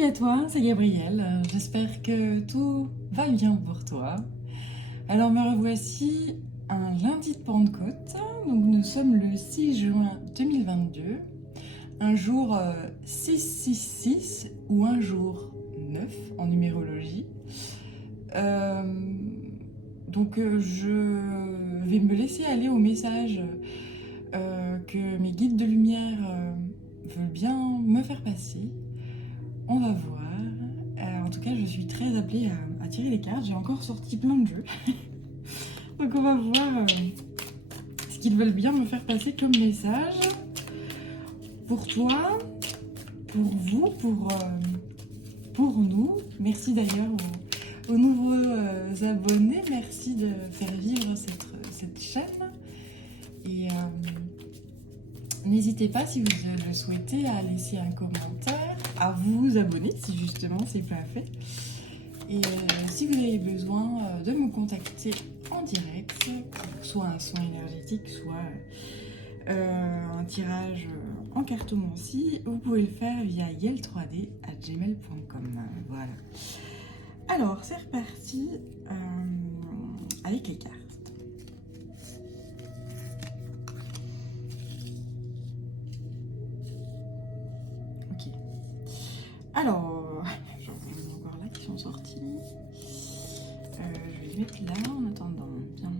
Salut à toi, c'est Gabrielle. J'espère que tout va bien pour toi. Alors me revoici un lundi de Pentecôte. Donc nous sommes le 6 juin 2022. Un jour 666 ou un jour 9 en numérologie. Je vais me laisser aller au message que mes guides de lumière veulent bien me faire passer. On va voir. En tout cas, je suis très appelée à tirer les cartes. J'ai encore sorti plein de jeux. Donc on va voir ce qu'ils veulent bien me faire passer comme message. Pour toi, pour vous, pour nous. Merci d'ailleurs aux nouveaux abonnés. Merci de faire vivre cette chaîne. Et n'hésitez pas, si vous le souhaitez, à laisser un commentaire, à vous abonner si justement c'est pas fait. Et si vous avez besoin de me contacter en direct, pour soit un soin énergétique, soit un tirage en cartomancie, vous pouvez le faire via yel3d@gmail.com. Voilà. Alors, c'est reparti avec les cartes. Alors, j'en ai encore là qui sont sortis. Je vais les mettre là en attendant. Bien.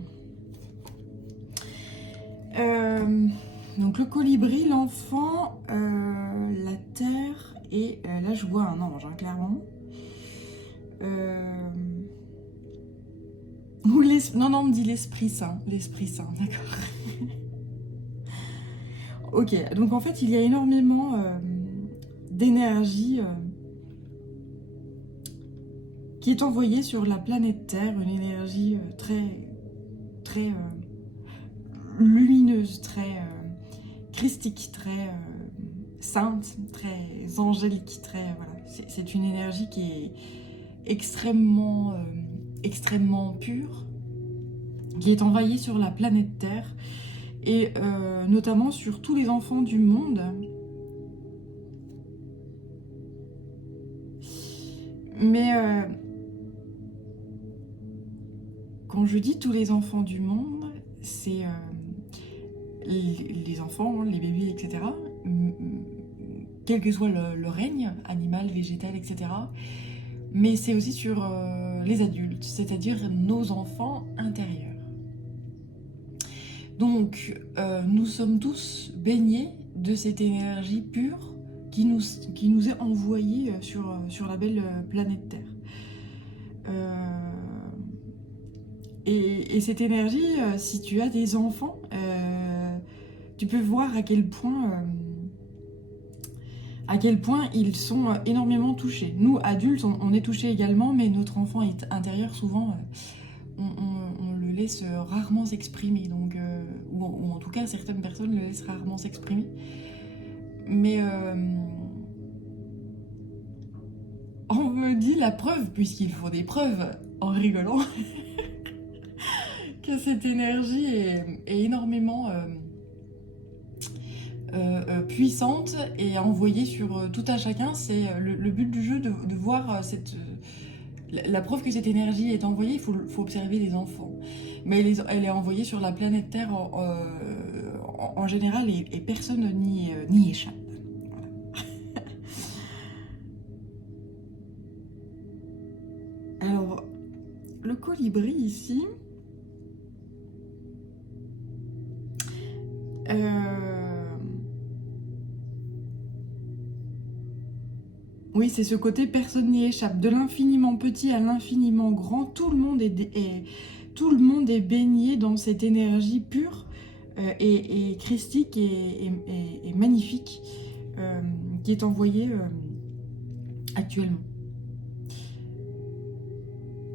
Donc le colibri, l'enfant, la terre et là je vois un ange, hein, clairement. Ou non, on me dit l'Esprit Saint, d'accord. Ok, donc en fait il y a énormément d'énergie qui est envoyée sur la planète Terre, une énergie très lumineuse, très christique, très sainte, très angélique, très voilà. C'est une énergie qui est extrêmement pure, qui est envoyée sur la planète Terre et notamment sur tous les enfants du monde. Mais quand je dis tous les enfants du monde, c'est les enfants, les bébés, etc. Quel que soit le règne, animal, végétal, etc. Mais c'est aussi sur les adultes, c'est-à-dire nos enfants intérieurs. Donc, nous sommes tous baignés de cette énergie pure qui nous est envoyée sur la belle planète Terre. Et cette énergie, si tu as des enfants, tu peux voir à quel point ils sont énormément touchés. Nous, adultes, on est touchés également, mais notre enfant intérieur, souvent, on le laisse rarement s'exprimer. Donc, ou en tout cas, certaines personnes le laissent rarement s'exprimer. Mais on me dit la preuve, puisqu'il faut des preuves, en rigolant, que cette énergie est énormément puissante et envoyée sur tout un chacun. C'est le but du jeu de voir la preuve que cette énergie est envoyée. Il faut observer les enfants. Mais elle est envoyée sur la planète Terre en général et personne n'y échappe. Alors, le colibri ici... Oui, c'est ce côté personne n'y échappe. De l'infiniment petit à l'infiniment grand, tout le monde est baigné dans cette énergie pure et christique et magnifique qui est envoyée actuellement.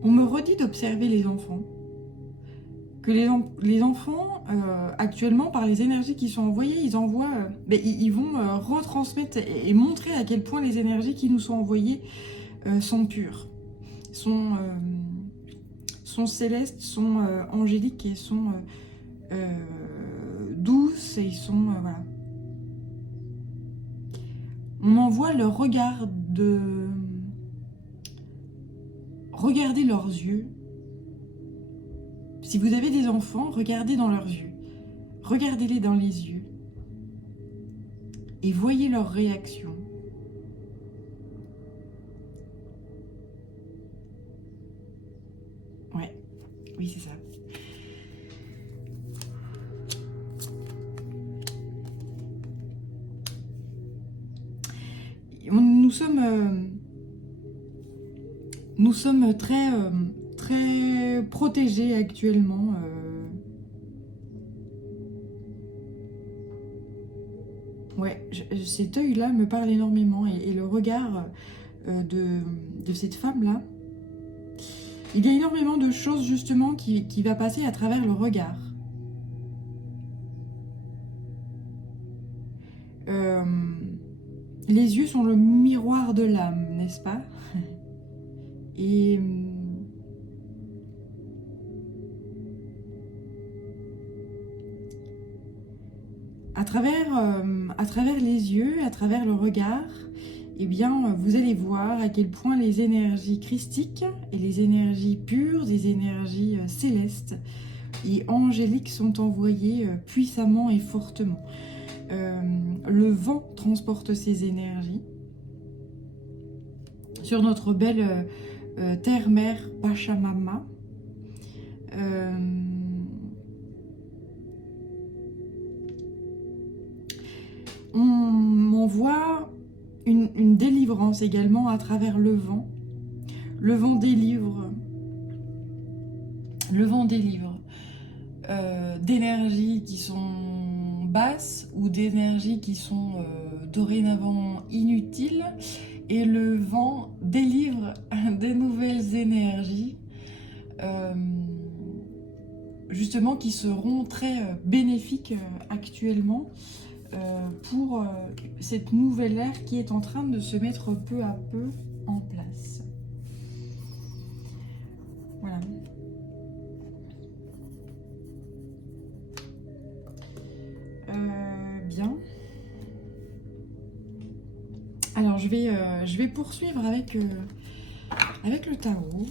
On me redit d'observer les enfants. Que les enfants, actuellement, par les énergies qui sont envoyées, ils vont retransmettre et montrer à quel point les énergies qui nous sont envoyées sont pures, sont célestes, sont angéliques et sont douces et sont... voilà. On envoie le regard de regarder leurs yeux. Si vous avez des enfants, regardez dans leurs yeux. Regardez-les dans les yeux. Et voyez leur réaction. Ouais, oui, c'est ça. Nous sommes très protégés actuellement. Ouais, cet œil-là me parle énormément et le regard de cette femme-là. Il y a énormément de choses justement qui va passer à travers le regard. Les yeux sont le miroir de l'âme, n'est-ce pas? Et à travers les yeux, à travers le regard, eh bien, vous allez voir à quel point les énergies christiques et les énergies pures, les énergies célestes et angéliques sont envoyées puissamment et fortement. Le vent transporte ces énergies sur notre belle terre-mère Pachamama. On m'envoie une délivrance également à travers le vent. Le vent délivre. Le vent délivre d'énergies qui sont basses ou d'énergies qui sont dorénavant inutiles. Et le vent délivre des nouvelles énergies justement qui seront très bénéfiques actuellement pour cette nouvelle ère qui est en train de se mettre peu à peu en place. Voilà. Bien. Alors je vais poursuivre avec le tarot.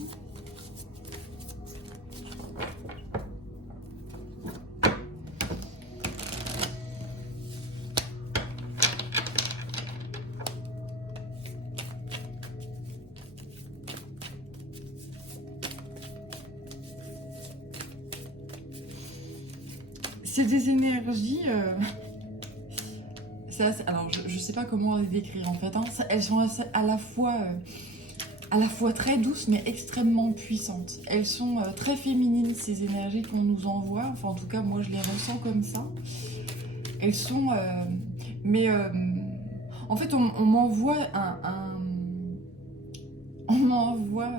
C'est des énergies... alors, je sais pas comment les décrire en fait. Hein. Elles sont à la fois très douces, mais extrêmement puissantes. Elles sont très féminines, ces énergies qu'on nous envoie. Enfin, en tout cas, moi, je les ressens comme ça. Elles sont... en fait, on m'envoie on m'envoie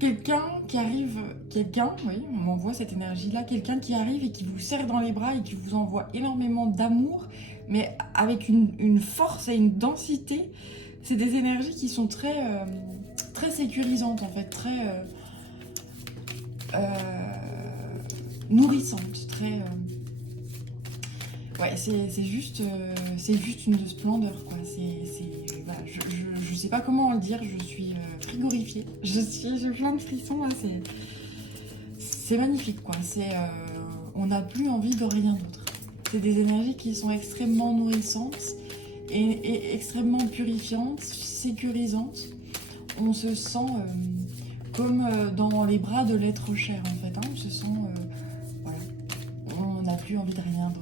quelqu'un qui arrive... oui, on m'envoie cette énergie-là. Quelqu'un qui arrive et qui vous serre dans les bras et qui vous envoie énormément d'amour, mais avec une force et une densité. C'est des énergies qui sont très sécurisantes, en fait, très nourrissantes, très... Ouais, c'est juste une splendeur, quoi. Voilà, je sais pas comment le dire, je suis frigorifiée. J'ai plein de frissons, là, c'est magnifique, quoi. On n'a plus envie de rien d'autre. C'est des énergies qui sont extrêmement nourrissantes et extrêmement purifiantes, sécurisantes. On se sent comme dans les bras de l'être cher, en fait. Hein. On se sent... voilà. On n'a plus envie de rien d'autre.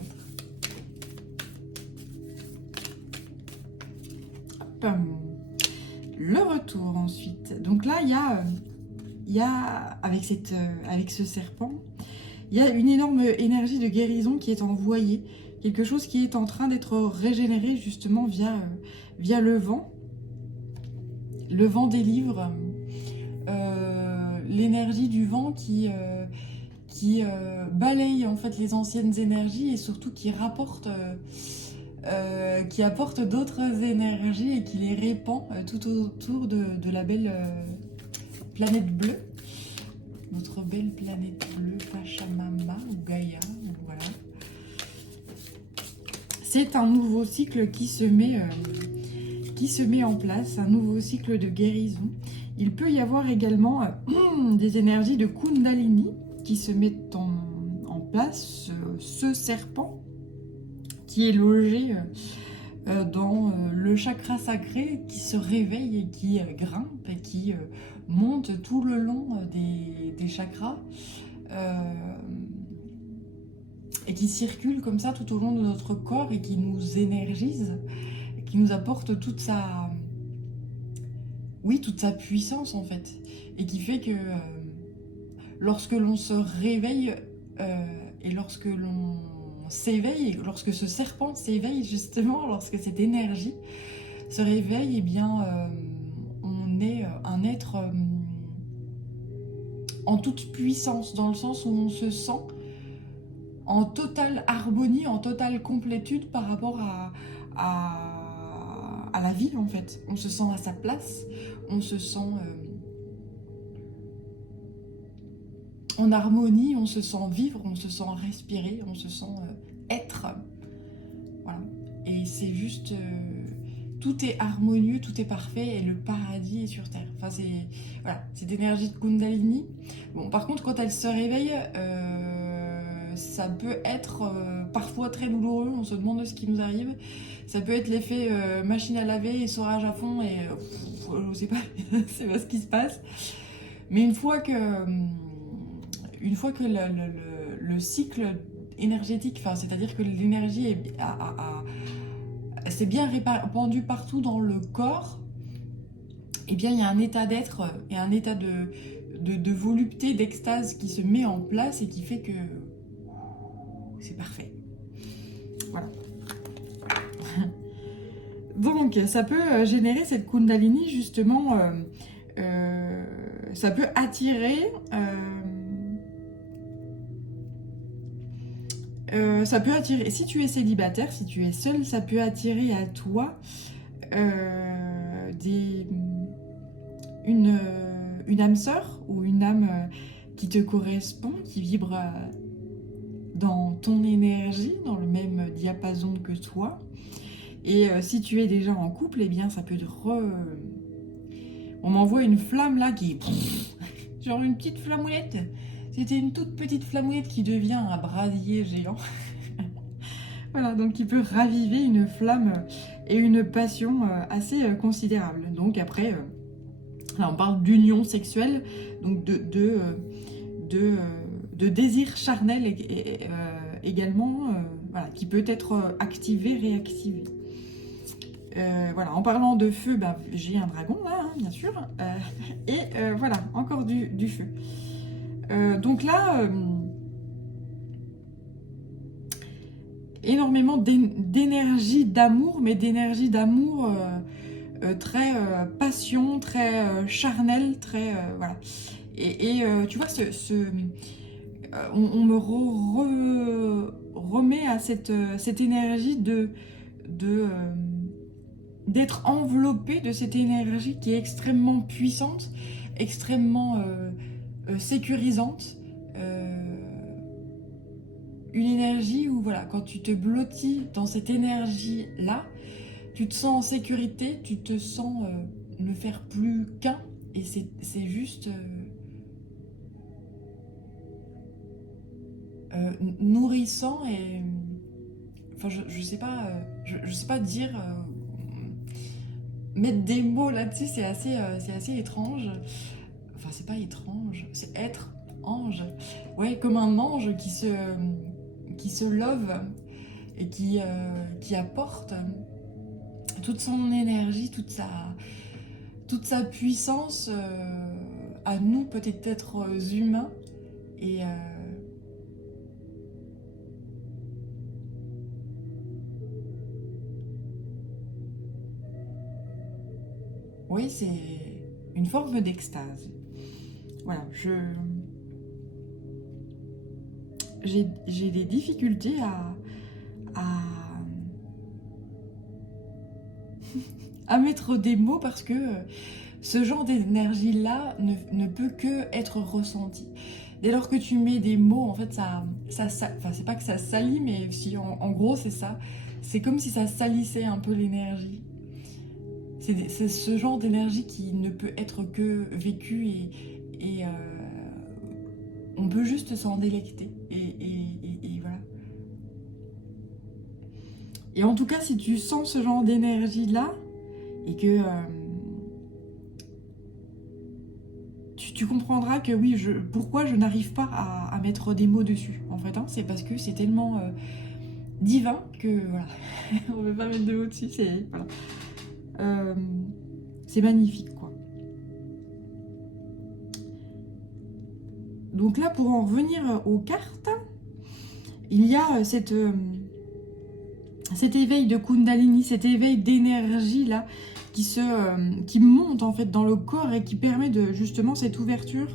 Le retour ensuite. Donc là, il y a avec ce serpent, il y a une énorme énergie de guérison qui est envoyée. Quelque chose qui est en train d'être régénéré justement via le vent. Le vent délivre l'énergie du vent qui balaye en fait les anciennes énergies et surtout qui rapporte... qui apporte d'autres énergies et qui les répand tout autour de la belle planète bleue. Notre belle planète bleue, Pachamama ou Gaïa, voilà. C'est un nouveau cycle qui se qui se met en place, un nouveau cycle de guérison. Il peut y avoir également des énergies de Kundalini qui se mettent en place. Ce serpent qui est logé dans le chakra sacré, qui se réveille et qui grimpe et qui monte tout le long des chakras et qui circule comme ça tout au long de notre corps et qui nous énergise, et qui nous apporte toute sa puissance en fait, et qui fait que lorsque l'on se réveille et lorsque l'on s'éveille, lorsque ce serpent s'éveille justement, lorsque cette énergie se réveille, eh bien on est un être en toute puissance, dans le sens où on se sent en totale harmonie, en totale complétude par rapport à la vie en fait. On se sent à sa place, on se sent en harmonie, on se sent vivre, on se sent respirer, on se sent être. Voilà. Et c'est juste... tout est harmonieux, tout est parfait et le paradis est sur Terre. Enfin, c'est... Voilà, cette énergie de Kundalini. Bon, par contre, quand elle se réveille, ça peut être parfois très douloureux, on se demande ce qui nous arrive. Ça peut être l'effet machine à laver, essorage à fond et... je sais pas, c'est pas ce qui se passe. Mais une fois que le cycle énergétique, enfin, c'est-à-dire que l'énergie c'est bien répandu partout dans le corps, eh bien il y a un état d'être et un état de volupté, d'extase qui se met en place et qui fait que c'est parfait. Voilà. Donc ça peut générer cette Kundalini justement, ça peut attirer... ça peut attirer, si tu es célibataire, si tu es seul, ça peut attirer à toi une âme sœur ou une âme qui te correspond, qui vibre dans ton énergie, dans le même diapason que toi. Et si tu es déjà en couple, eh bien ça peut te On m'envoie une flamme là qui... genre une petite flamounette. C'était une toute petite flamounette qui devient un brasier géant. Voilà, donc qui peut raviver une flamme et une passion assez considérable. Donc après, là on parle d'union sexuelle, donc de désir charnel également, voilà, qui peut être activé, réactivé. Voilà, en parlant de feu, bah, j'ai un dragon là, hein, bien sûr. Voilà, encore du feu. Donc là, énormément d'énergie d'amour, mais d'énergie d'amour très passion, très charnel, très... voilà. Et tu vois, on me remet à cette énergie d'être enveloppé de cette énergie qui est extrêmement puissante, extrêmement... sécurisante, une énergie où voilà, quand tu te blottis dans cette énergie là, tu te sens en sécurité, tu te sens ne faire plus qu'un, et c'est juste nourrissant. Et enfin je sais pas je sais pas dire, mettre des mots là-dessus, c'est assez étrange. Enfin, c'est pas étrange, c'est être ange. Ouais, comme un ange qui se love et qui apporte toute son énergie, toute sa puissance à nous, peut-être êtres humains. Et oui, c'est une forme d'extase. Voilà, j'ai des difficultés à mettre des mots parce que ce genre d'énergie-là ne peut que être ressenti. Dès lors que tu mets des mots, en fait, enfin, c'est pas que ça salit, mais si, en gros, c'est ça. C'est comme si ça salissait un peu l'énergie. c'est ce genre d'énergie qui ne peut être que vécue et on peut juste s'en délecter. Et voilà. Et en tout cas, si tu sens ce genre d'énergie-là, et que tu comprendras que oui, pourquoi je n'arrive pas à mettre des mots dessus. En fait, hein, c'est parce que c'est tellement divin que voilà, on ne peut pas mettre de mots dessus. Voilà. C'est magnifique, quoi. Donc là, pour en revenir aux cartes, il y a cet éveil de Kundalini, cet éveil d'énergie là qui monte en fait dans le corps et qui permet de justement cette ouverture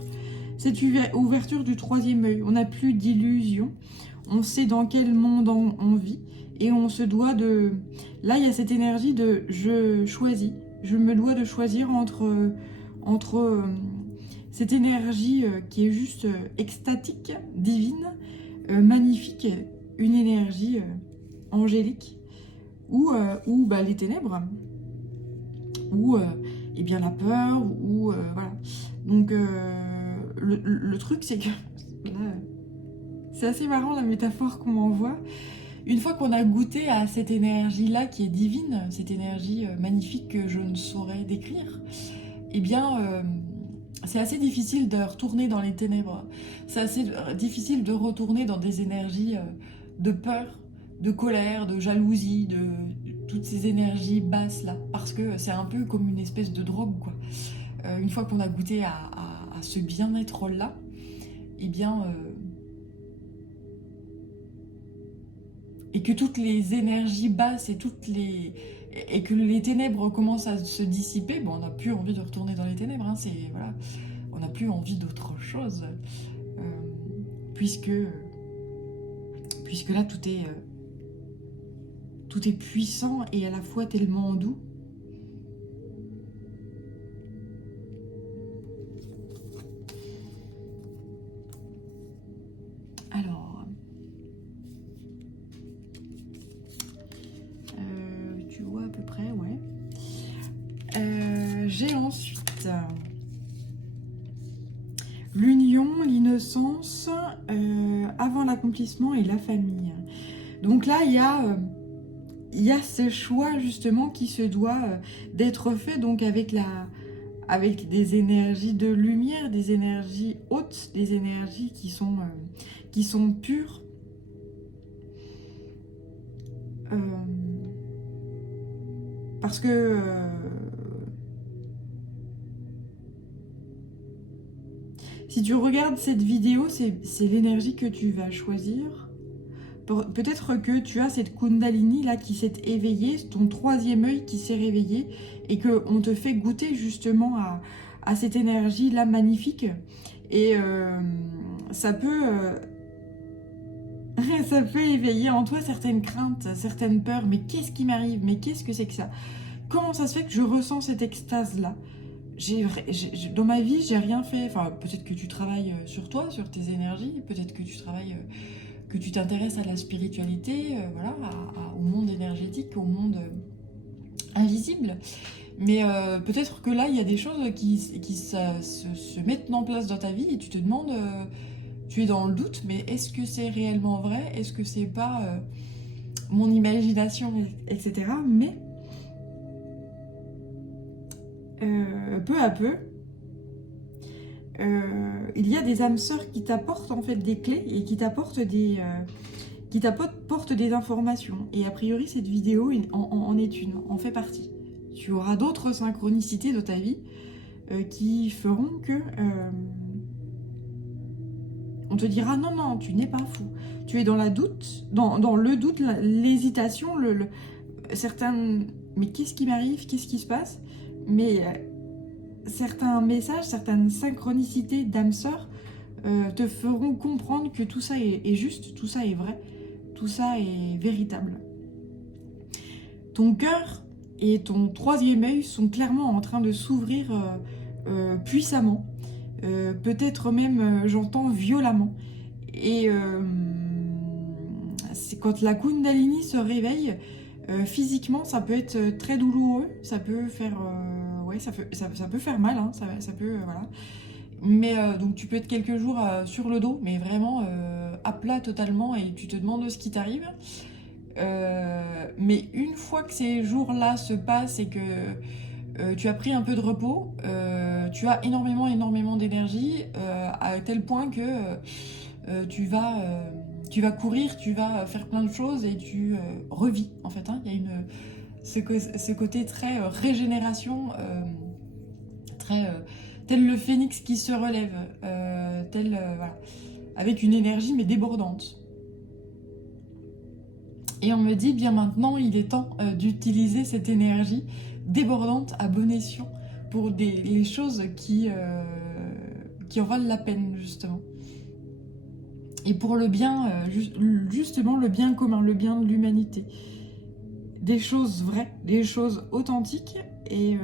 du troisième œil. On n'a plus d'illusions, on sait dans quel monde on vit et on se doit de... Là, il y a cette énergie de je choisis, je me dois de choisir entre cette énergie qui est juste extatique, divine, magnifique, une énergie angélique, ou les ténèbres, ou eh bien la peur, ou voilà. Donc le truc c'est que là, c'est assez marrant la métaphore qu'on m'envoie. Une fois qu'on a goûté à cette énergie-là qui est divine, cette énergie magnifique que je ne saurais décrire, eh bien c'est assez difficile de retourner dans les ténèbres. C'est assez difficile de retourner dans des énergies de peur, de colère, de jalousie, de toutes ces énergies basses là. Parce que c'est un peu comme une espèce de drogue, quoi. Une fois qu'on a goûté à ce bien-être là, eh bien... et que toutes les énergies basses et que les ténèbres commencent à se dissiper, bon, on n'a plus envie de retourner dans les ténèbres, hein, voilà, on n'a plus envie d'autre chose, puisque là tout est puissant et à la fois tellement doux. Alors, tu vois à peu près, ouais. J'ai ensuite l'union, l'innocence, avant l'accomplissement et la famille. Donc là, il y a ce choix justement qui se doit d'être fait donc avec des énergies de lumière, des énergies hautes, des énergies qui sont pures. Parce que si tu regardes cette vidéo, c'est l'énergie que tu vas choisir. Peut-être que tu as cette Kundalini là qui s'est éveillée, ton troisième œil qui s'est réveillé et qu'on te fait goûter justement à cette énergie là magnifique. Et ça peut éveiller en toi certaines craintes, certaines peurs. Mais qu'est-ce qui m'arrive? Mais qu'est-ce que c'est que ça? Comment ça se fait que je ressens cette extase là? Dans ma vie, j'ai rien fait. Enfin, peut-être que tu travailles sur toi, sur tes énergies. Peut-être que tu travailles, que tu t'intéresses à la spiritualité, voilà, au monde énergétique, au monde invisible. Mais peut-être que là, il y a des choses qui se mettent en place dans ta vie et tu te demandes, tu es dans le doute, mais est-ce que c'est réellement vrai? Est-ce que c'est pas mon imagination, etc. Mais peu à peu, il y a des âmes sœurs qui t'apportent en fait des clés et qui t'apportent des informations. Et a priori, cette vidéo en est une, en fait partie. Tu auras d'autres synchronicités dans ta vie qui feront que on te dira non, tu n'es pas fou. Tu es dans le doute, l'hésitation, certains. Mais qu'est-ce qui m'arrive? Qu'est-ce qui se passe? Mais certains messages, certaines synchronicités d'âmes sœurs te feront comprendre que tout ça est juste, tout ça est vrai, tout ça est véritable. Ton cœur et ton troisième œil sont clairement en train de s'ouvrir puissamment, peut-être même, j'entends, violemment. Et c'est quand la Kundalini se réveille, Physiquement, ça peut être très douloureux, ça peut faire, ouais, ça peut faire mal, hein, ça peut, voilà. Mais donc tu peux être quelques jours sur le dos, mais vraiment à plat totalement, et tu te demandes ce qui t'arrive. Mais une fois que ces jours-là se passent et que tu as pris un peu de repos, tu as énormément d'énergie, à tel point que tu vas courir, tu vas faire plein de choses et tu revis en fait, hein. Il y a ce côté très régénération, très tel le phénix qui se relève, voilà, avec une énergie mais débordante. Et on me dit bien maintenant il est temps d'utiliser cette énergie débordante à bon escient pour les choses qui en valent la peine, justement. Et pour le bien, justement le bien commun, le bien de l'humanité. Des choses vraies, des choses authentiques et...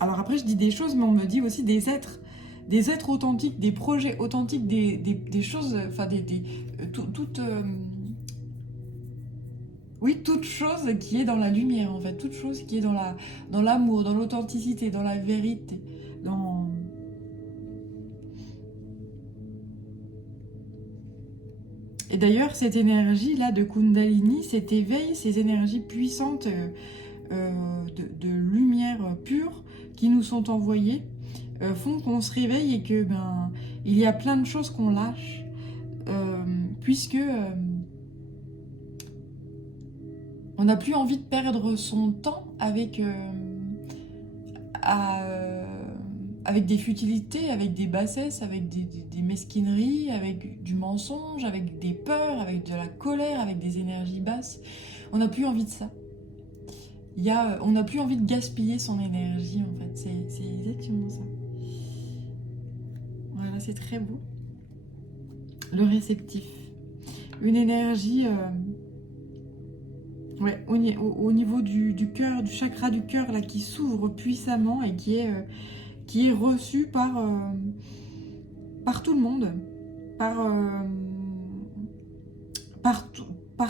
alors après je dis des choses, mais on me dit aussi des êtres authentiques, des projets authentiques, des choses, enfin toute oui, toute chose qui est dans la lumière en fait, toute chose qui est dans l'amour, dans l'authenticité, dans la vérité, dans... Et d'ailleurs, cette énergie-là de Kundalini, cet éveil, ces énergies puissantes de lumière pure qui nous sont envoyées, font qu'on se réveille et que il y a plein de choses qu'on lâche, puisque on n'a plus envie de perdre son temps avec avec des futilités, avec des bassesses, avec des mesquineries, avec du mensonge, avec des peurs, avec de la colère, avec des énergies basses. On n'a plus envie de ça. On n'a plus envie de gaspiller son énergie, en fait. C'est exactement ça. Voilà, c'est très beau. Le réceptif. Une énergie... ouais, au niveau du cœur, du chakra du cœur, là, qui s'ouvre puissamment et qui est reçu par tout le monde, par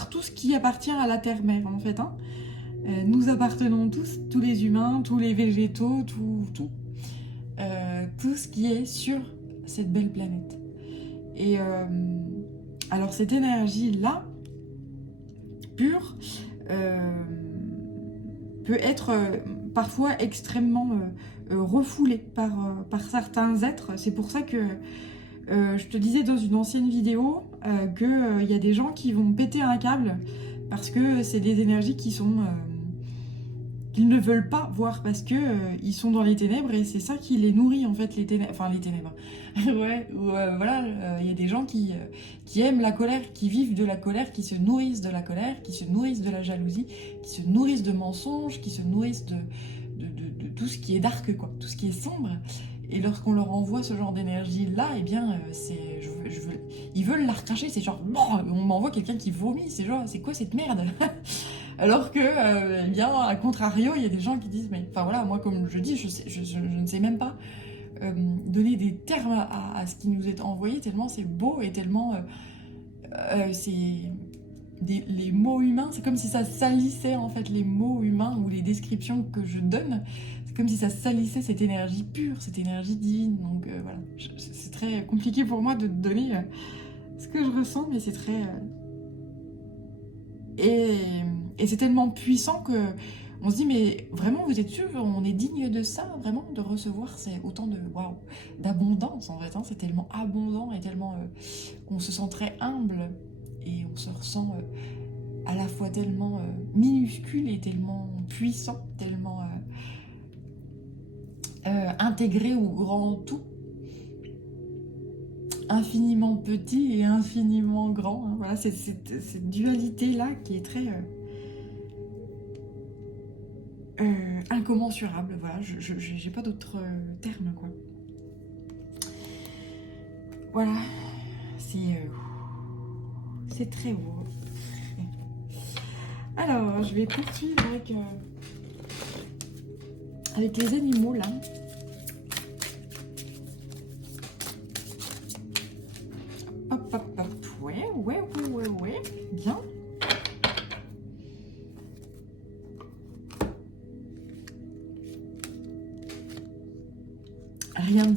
tout ce qui appartient à la Terre-Mère, en fait, hein. Nous appartenons tous les humains, tous les végétaux, tout ce qui est sur cette belle planète. Et alors cette énergie-là, pure, peut être parfois extrêmement refoulée par certains êtres. C'est pour ça que je te disais dans une ancienne vidéo qu'il y a des gens qui vont péter un câble parce que c'est des énergies qui sont... qu'ils ne veulent pas voir parce que ils sont dans les ténèbres et c'est ça qui les nourrit en fait, les ténèbres. Enfin les ténèbres. Ouais, voilà, il y a des gens qui aiment la colère, qui vivent de la colère, qui se nourrissent de la colère, qui se nourrissent de la jalousie, qui se nourrissent de mensonges, qui se nourrissent de tout ce qui est dark, quoi, tout ce qui est sombre. Et lorsqu'on leur envoie ce genre d'énergie-là, eh bien, ils veulent la recracher. C'est genre, on m'envoie quelqu'un qui vomit. C'est genre, c'est quoi cette merde? Alors que, eh bien, à contrario, il y a des gens qui disent, mais, enfin voilà, moi, comme je dis, je ne sais même pas donner des termes à ce qui nous est envoyé, tellement c'est beau et tellement les mots humains, c'est comme si ça salissait en fait les mots humains ou les descriptions que je donne, c'est comme si ça salissait cette énergie pure, cette énergie divine. Donc voilà, c'est très compliqué pour moi de donner ce que je ressens, mais c'est très... Et c'est tellement puissant que on se dit, mais vraiment, vous êtes sûr, on est digne de ça, vraiment, de recevoir autant de waouh, d'abondance en fait, hein. C'est tellement abondant et tellement on se sent très humble et on se ressent à la fois tellement minuscule et tellement puissant, tellement intégré au grand tout, infiniment petit et infiniment grand, hein. Voilà, c'est cette dualité-là qui est très... incommensurable, voilà, j'ai pas d'autres termes, quoi. Voilà, c'est très beau. Alors, je vais poursuivre avec les animaux, là. Hop, hop, hop. Ouais.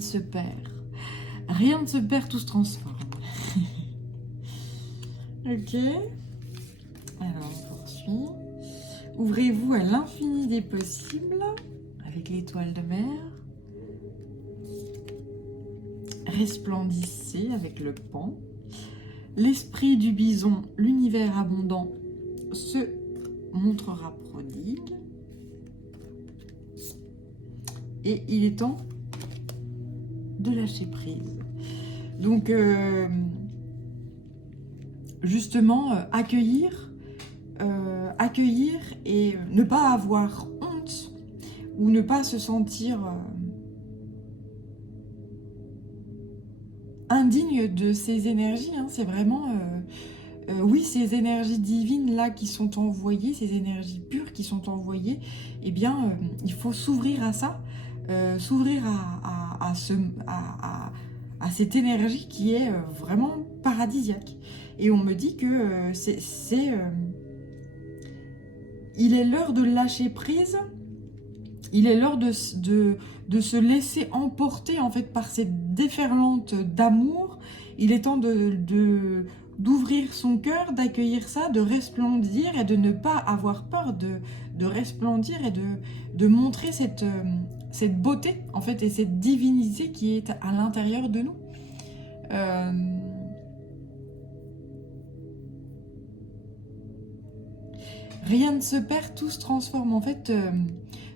se perd. Rien ne se perd, tout se transforme. Ok. Alors, on poursuit. Ouvrez-vous à l'infini des possibles avec l'étoile de mer. Resplendissez avec le pan. L'esprit du bison, l'univers abondant, se montrera prodigue. Et il est temps de lâcher prise. Donc, justement, accueillir et ne pas avoir honte ou ne pas se sentir indigne de ces énergies. Hein. C'est vraiment, oui, ces énergies divines là qui sont envoyées, ces énergies pures qui sont envoyées, eh bien, il faut s'ouvrir à ça, s'ouvrir à cette énergie qui est vraiment paradisiaque. Et on me dit que il est l'heure de lâcher prise, il est l'heure de se laisser emporter en fait par cette déferlante d'amour. Il est temps d'ouvrir son cœur, d'accueillir ça, de resplendir et de ne pas avoir peur de resplendir et de montrer cette beauté en fait et cette divinité qui est à l'intérieur de nous. Rien ne se perd, tout se transforme. En fait,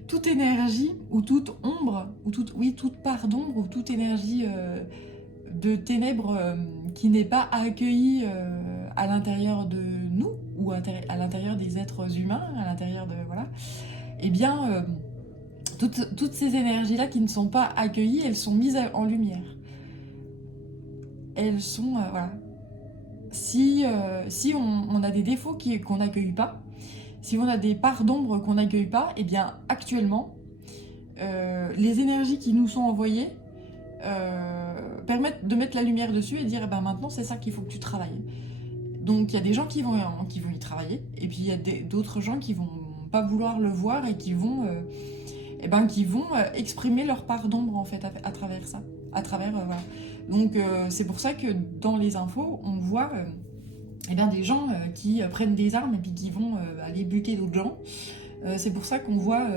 toute énergie ou toute ombre, ou toute part d'ombre ou toute énergie de ténèbres qui n'est pas accueillie à l'intérieur de nous ou à l'intérieur des êtres humains, à l'intérieur de... Voilà. Eh bien, toutes ces énergies-là qui ne sont pas accueillies, elles sont mises en lumière. Elles sont... voilà. Si on a des défauts qu'on n'accueille pas, si on a des parts d'ombre qu'on n'accueille pas, eh bien actuellement, les énergies qui nous sont envoyées permettent de mettre la lumière dessus et dire maintenant c'est ça qu'il faut que tu travailles. Donc il y a des gens qui vont y travailler, et puis il y a d'autres gens qui vont pas vouloir le voir et qui vont exprimer leur part d'ombre en fait à travers ça, voilà. Donc c'est pour ça que dans les infos on voit des gens qui prennent des armes et puis qui vont aller buter d'autres gens. C'est pour ça qu'on voit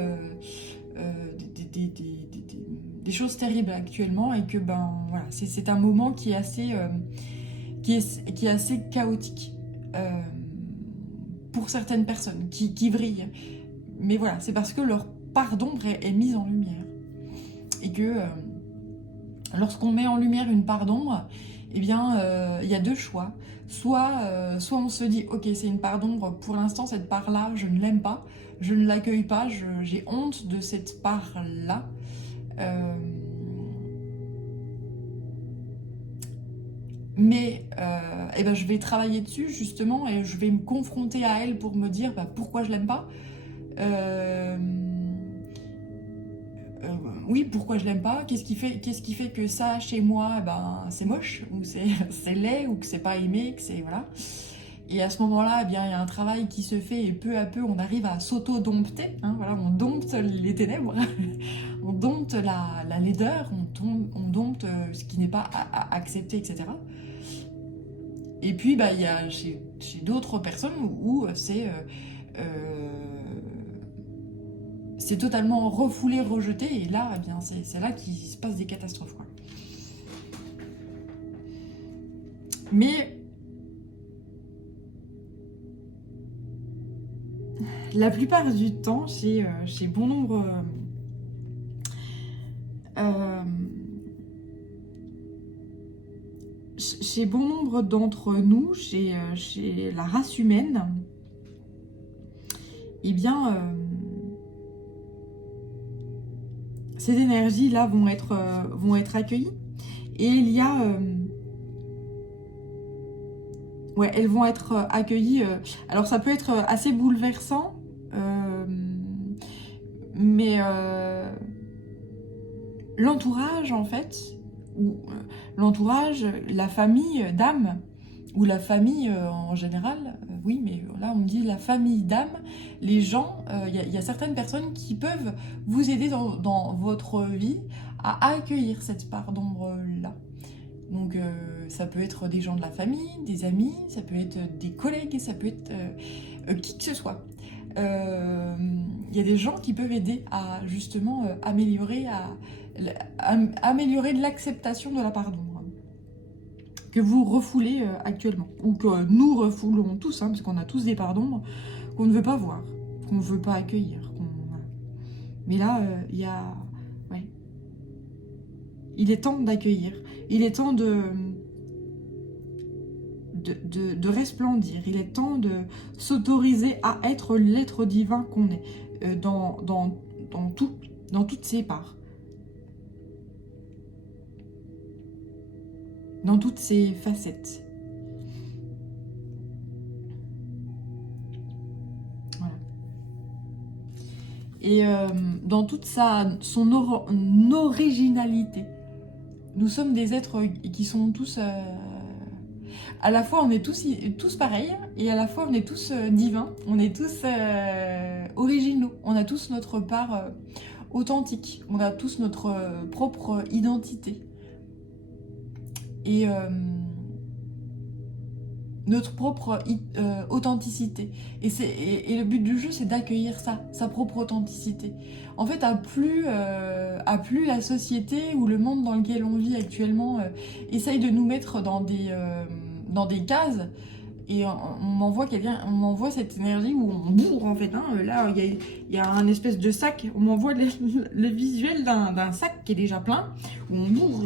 des choses terribles actuellement et que voilà, c'est un moment qui est assez chaotique pour certaines personnes qui vrillent. Mais voilà, c'est parce que leur part d'ombre est mise en lumière et que lorsqu'on met en lumière une part d'ombre, eh bien, il y a deux choix. Soit on se dit, ok, c'est une part d'ombre, pour l'instant, cette part-là, je ne l'aime pas, je ne l'accueille pas, j'ai honte de cette part-là. Mais je vais travailler dessus, justement, et je vais me confronter à elle pour me dire pourquoi je l'aime pas. Oui, pourquoi je l'aime pas, qu'est-ce qui fait que ça chez moi c'est moche ou c'est laid ou que c'est pas aimé, que c'est voilà. Et à ce moment-là, il y a un travail qui se fait et peu à peu on arrive à s'auto-dompter, hein, voilà, on dompte les ténèbres, on dompte la laideur, on dompte ce qui n'est pas accepté, etc. Et puis il y a chez d'autres personnes où c'est totalement refoulé, rejeté, et là, c'est là qu'il se passe des catastrophes, quoi. Mais la plupart du temps, chez bon nombre d'entre nous, chez la race humaine, eh bien... ces énergies-là vont être accueillies. Et il y a... elles vont être accueillies. Alors ça peut être assez bouleversant. Mais l'entourage, en fait, ou l'entourage, la famille d'âme, ou la famille en général, oui, mais là on me dit la famille d'âme, les gens, il y a certaines personnes qui peuvent vous aider dans votre vie à accueillir cette part d'ombre-là. Donc ça peut être des gens de la famille, des amis, ça peut être des collègues, ça peut être qui que ce soit. Il y a des gens qui peuvent aider à justement améliorer de l'acceptation de la part d'ombre que vous refoulez actuellement, ou que nous refoulons tous, hein, parce qu'on a tous des parts d'ombre qu'on ne veut pas voir, qu'on ne veut pas accueillir. Voilà. Mais là, il y a... Ouais. Il est temps d'accueillir. Il est temps de resplendir. Il est temps de s'autoriser à être l'être divin qu'on est dans toutes ses parts. Dans toutes ses facettes. Voilà. Et dans toute son originalité. Nous sommes des êtres qui sont tous... à la fois, on est tous pareils, et à la fois, on est tous divins. On est tous originaux. On a tous notre part authentique. On a tous notre propre identité. Et notre propre authenticité. Et le but du jeu, c'est d'accueillir ça, sa propre authenticité. En fait, à plus la société ou le monde dans lequel on vit actuellement essaye de nous mettre dans des cases, et on m'envoie cette énergie où on bourre en fait. Hein. Là, il y a un espèce de sac, on m'envoie le visuel d'un sac qui est déjà plein, où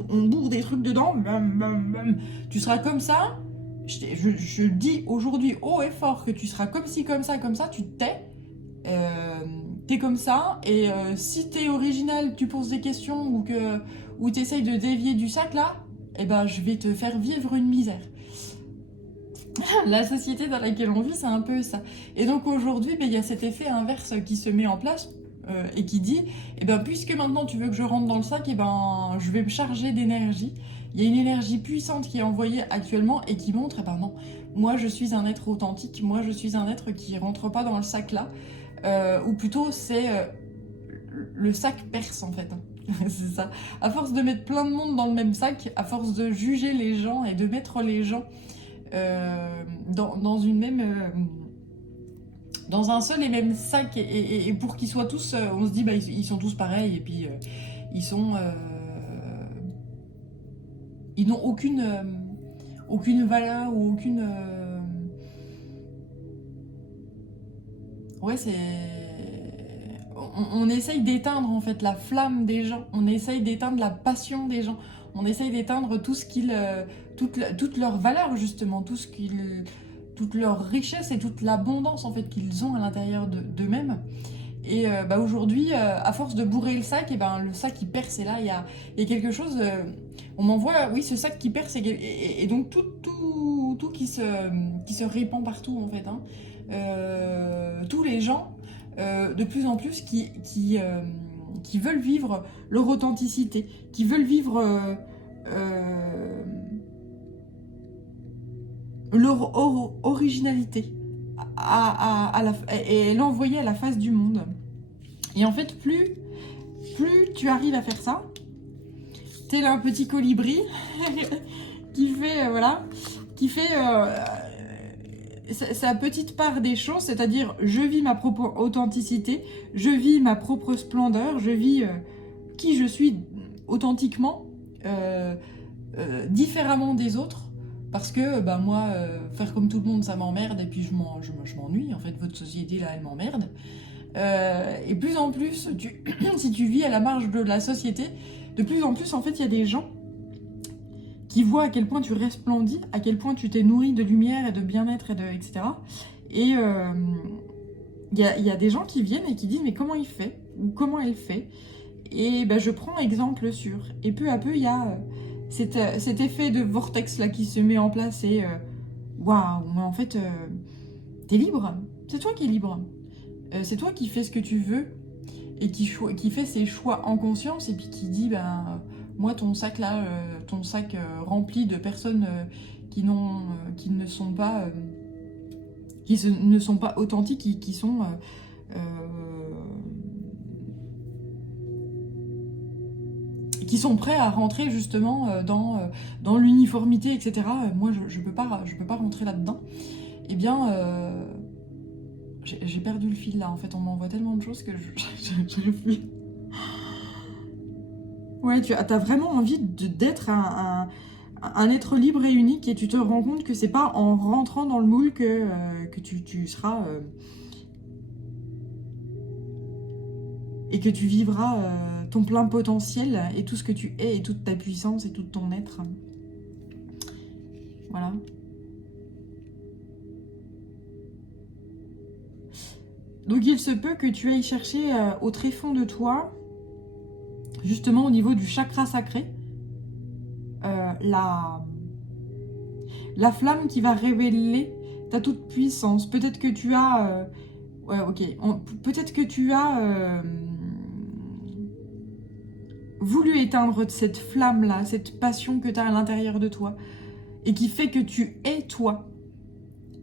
on bourre des trucs dedans, bam, bam, bam. Tu seras comme ça. Je dis aujourd'hui haut et fort que tu seras comme ci, comme ça, tu te tais. T'es comme ça, et si t'es original, tu poses des questions ou t'essayes de dévier du sac là, eh ben je vais te faire vivre une misère. La société dans laquelle on vit, c'est un peu ça. Et donc aujourd'hui, il y a cet effet inverse qui se met en place et qui dit, eh ben, puisque maintenant tu veux que je rentre dans le sac, eh ben, je vais me charger d'énergie. Il y a une énergie puissante qui est envoyée actuellement et qui montre, eh ben non, moi je suis un être authentique, moi je suis un être qui rentre pas dans le sac là, ou plutôt c'est le sac perce en fait. C'est ça. À force de mettre plein de monde dans le même sac, à force de juger les gens et de mettre les gens dans une même... dans un seul et même sac, et pour qu'ils soient tous... on se dit, bah, ils sont tous pareils, et puis ils sont... ils n'ont aucune valeur ou aucune... Ouais, c'est... On essaye d'éteindre en fait la flamme des gens, on essaye d'éteindre la passion des gens, on essaye d'éteindre tout ce qu'ils... toute leur valeur justement, toute leur richesse et toute l'abondance en fait qu'ils ont à l'intérieur d'eux-mêmes. Et bah, aujourd'hui, à force de bourrer le sac, et ben, le sac qui perce, et là il y a quelque chose, on m'envoie, oui, ce sac qui perce, et donc tout qui se répand partout en fait. Hein. Tous les gens, de plus en plus, qui veulent vivre leur authenticité, qui veulent vivre leur originalité et l'envoyer à la face du monde. Et en fait, plus tu arrives à faire ça, tel un petit colibri qui fait sa petite part des choses, c'est-à-dire je vis ma propre authenticité, je vis ma propre splendeur, je vis qui je suis authentiquement, différemment des autres. Parce que bah, moi, faire comme tout le monde, ça m'emmerde, et puis je m'ennuie. En fait, votre société, là, elle m'emmerde. Et plus en plus, si tu vis à la marge de la société, de plus en plus, en fait, il y a des gens qui voient à quel point tu resplendis, à quel point tu t'es nourri de lumière et de bien-être, etc. Et il y a des gens qui viennent et qui disent « Mais comment il fait ?» ou « Comment elle fait ?» Et ben, je prends exemple sur. Et peu à peu, il y a... cet effet de vortex là qui se met en place, et waouh, mais en fait t'es libre, c'est toi qui es libre, c'est toi qui fais ce que tu veux et qui fait ses choix en conscience, et puis qui dit ben moi ton sac là, rempli de personnes qui ne sont pas authentiques, qui sont qui sont prêts à rentrer justement dans l'uniformité, etc. Moi, je peux pas rentrer là-dedans. Eh bien, j'ai perdu le fil là. En fait, on m'envoie tellement de choses que j'arrive plus. Ouais, tu as vraiment envie d'être un être libre et unique, et tu te rends compte que c'est pas en rentrant dans le moule que tu seras et que tu vivras ton plein potentiel et tout ce que tu es et toute ta puissance et tout ton être. Voilà. Donc il se peut que tu ailles chercher au tréfonds de toi, justement au niveau du chakra sacré, la flamme qui va révéler ta toute puissance. Peut-être que tu as... ouais, ok. Peut-être que tu as voulu éteindre cette flamme-là, cette passion que tu as à l'intérieur de toi, et qui fait que tu es toi.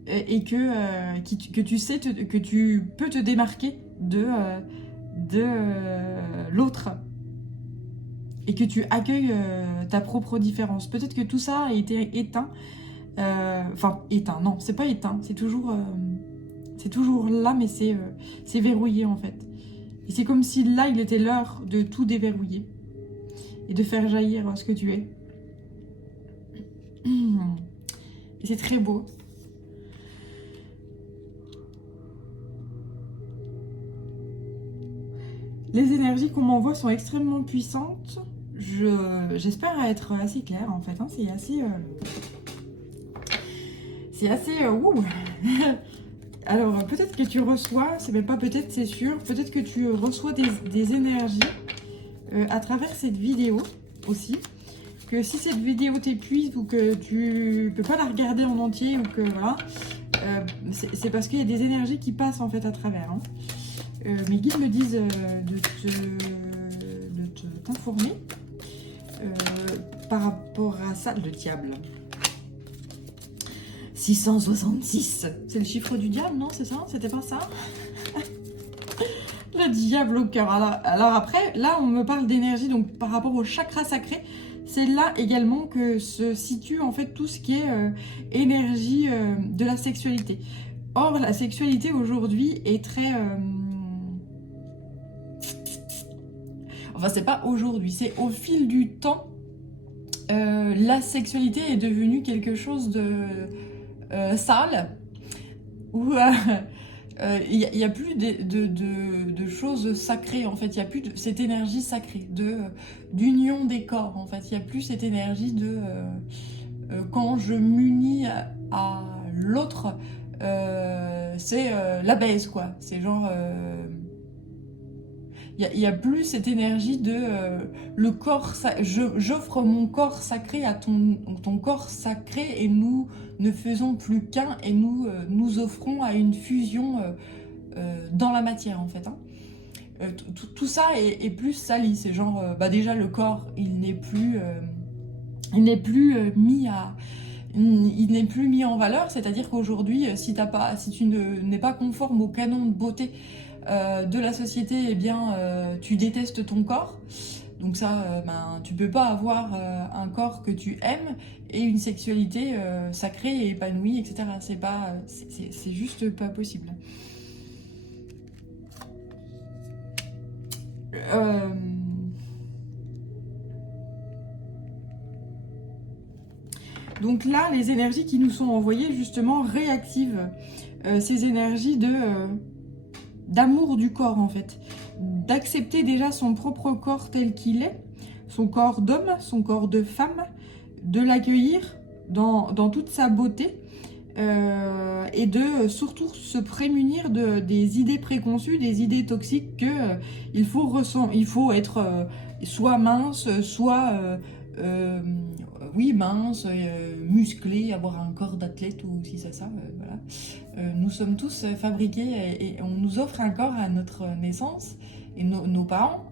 Et que tu sais que tu peux te démarquer de l'autre. Et que tu accueilles ta propre différence. Peut-être que tout ça a été éteint. Enfin, éteint, non, c'est pas éteint. C'est toujours là, mais c'est verrouillé en fait. Et c'est comme si là, il était l'heure de tout déverrouiller. Et de faire jaillir ce que tu es. Et c'est très beau. Les énergies qu'on m'envoie sont extrêmement puissantes. J'espère être assez claire en fait. Hein. C'est assez... ouh. Alors peut-être que tu reçois, c'est même pas peut-être, c'est sûr, peut-être que tu reçois des énergies à travers cette vidéo aussi. Que si cette vidéo t'épuise ou que tu peux pas la regarder en entier ou que voilà, c'est parce qu'il y a des énergies qui passent en fait à travers. Hein. Mes guides me disent de t'informer par rapport à ça. Le diable. 666. C'est le chiffre du diable, non? C'est ça? C'était pas ça? Le diable au cœur. Alors après, là, on me parle d'énergie, donc par rapport au chakra sacré, c'est là également que se situe en fait tout ce qui est énergie de la sexualité. Or, la sexualité aujourd'hui est très... Enfin, c'est pas aujourd'hui, c'est au fil du temps, la sexualité est devenue quelque chose de sale, où il n'y a plus de choses sacrées, en fait. Il n'y a plus de cette énergie sacrée, d'union des corps, en fait. Il n'y a plus cette énergie de... quand je m'unis à l'autre, c'est la baise, quoi. C'est genre... il y a plus cette énergie de le corps, j'offre mon corps sacré à ton corps sacré et nous ne faisons plus qu'un et nous offrons à une fusion dans la matière en fait. Hein. Tout ça est plus sali, c'est genre déjà le corps il n'est plus mis à... Il n'est plus mis en valeur, c'est-à-dire qu'aujourd'hui, si tu n'es pas conforme au canon de beauté de la société, eh bien, tu détestes ton corps. Donc ça, tu peux pas avoir un corps que tu aimes et une sexualité sacrée et épanouie, etc. C'est juste pas possible. Donc là, les énergies qui nous sont envoyées, justement, réactivent ces énergies d'amour du corps, en fait. D'accepter déjà son propre corps tel qu'il est, son corps d'homme, son corps de femme, de l'accueillir dans toute sa beauté, et de surtout se prémunir des idées préconçues, des idées toxiques que il faut être soit mince, soit... oui, mince, musclé, avoir un corps d'athlète ou si c'est ça, voilà. Nous sommes tous fabriqués et on nous offre un corps à notre naissance et nos parents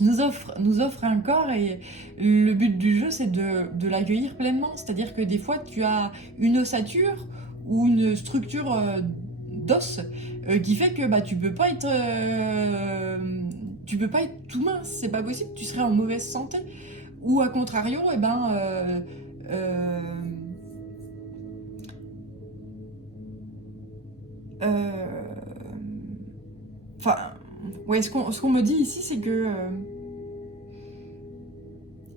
nous offrent un corps et le but du jeu c'est de l'accueillir pleinement. C'est-à-dire que des fois tu as une ossature ou une structure d'os qui fait que tu peux pas être... tu peux pas être tout mince, c'est pas possible, tu serais en mauvaise santé. Ou à contrario, eh ben, enfin, ouais, ce qu'on me dit ici, c'est que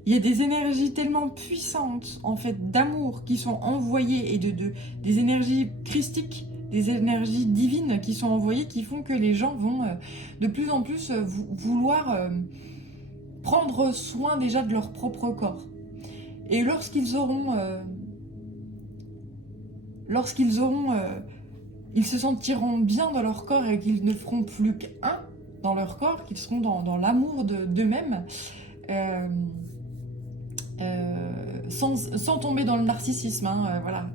il y a des énergies tellement puissantes, en fait, d'amour qui sont envoyées et des énergies christiques, des énergies divines qui sont envoyées, qui font que les gens vont de plus en plus vouloir prendre soin déjà de leur propre corps. Et ils se sentiront bien dans leur corps et qu'ils ne feront plus qu'un dans leur corps, qu'ils seront dans l'amour d'eux-mêmes, sans tomber dans le narcissisme, hein, voilà,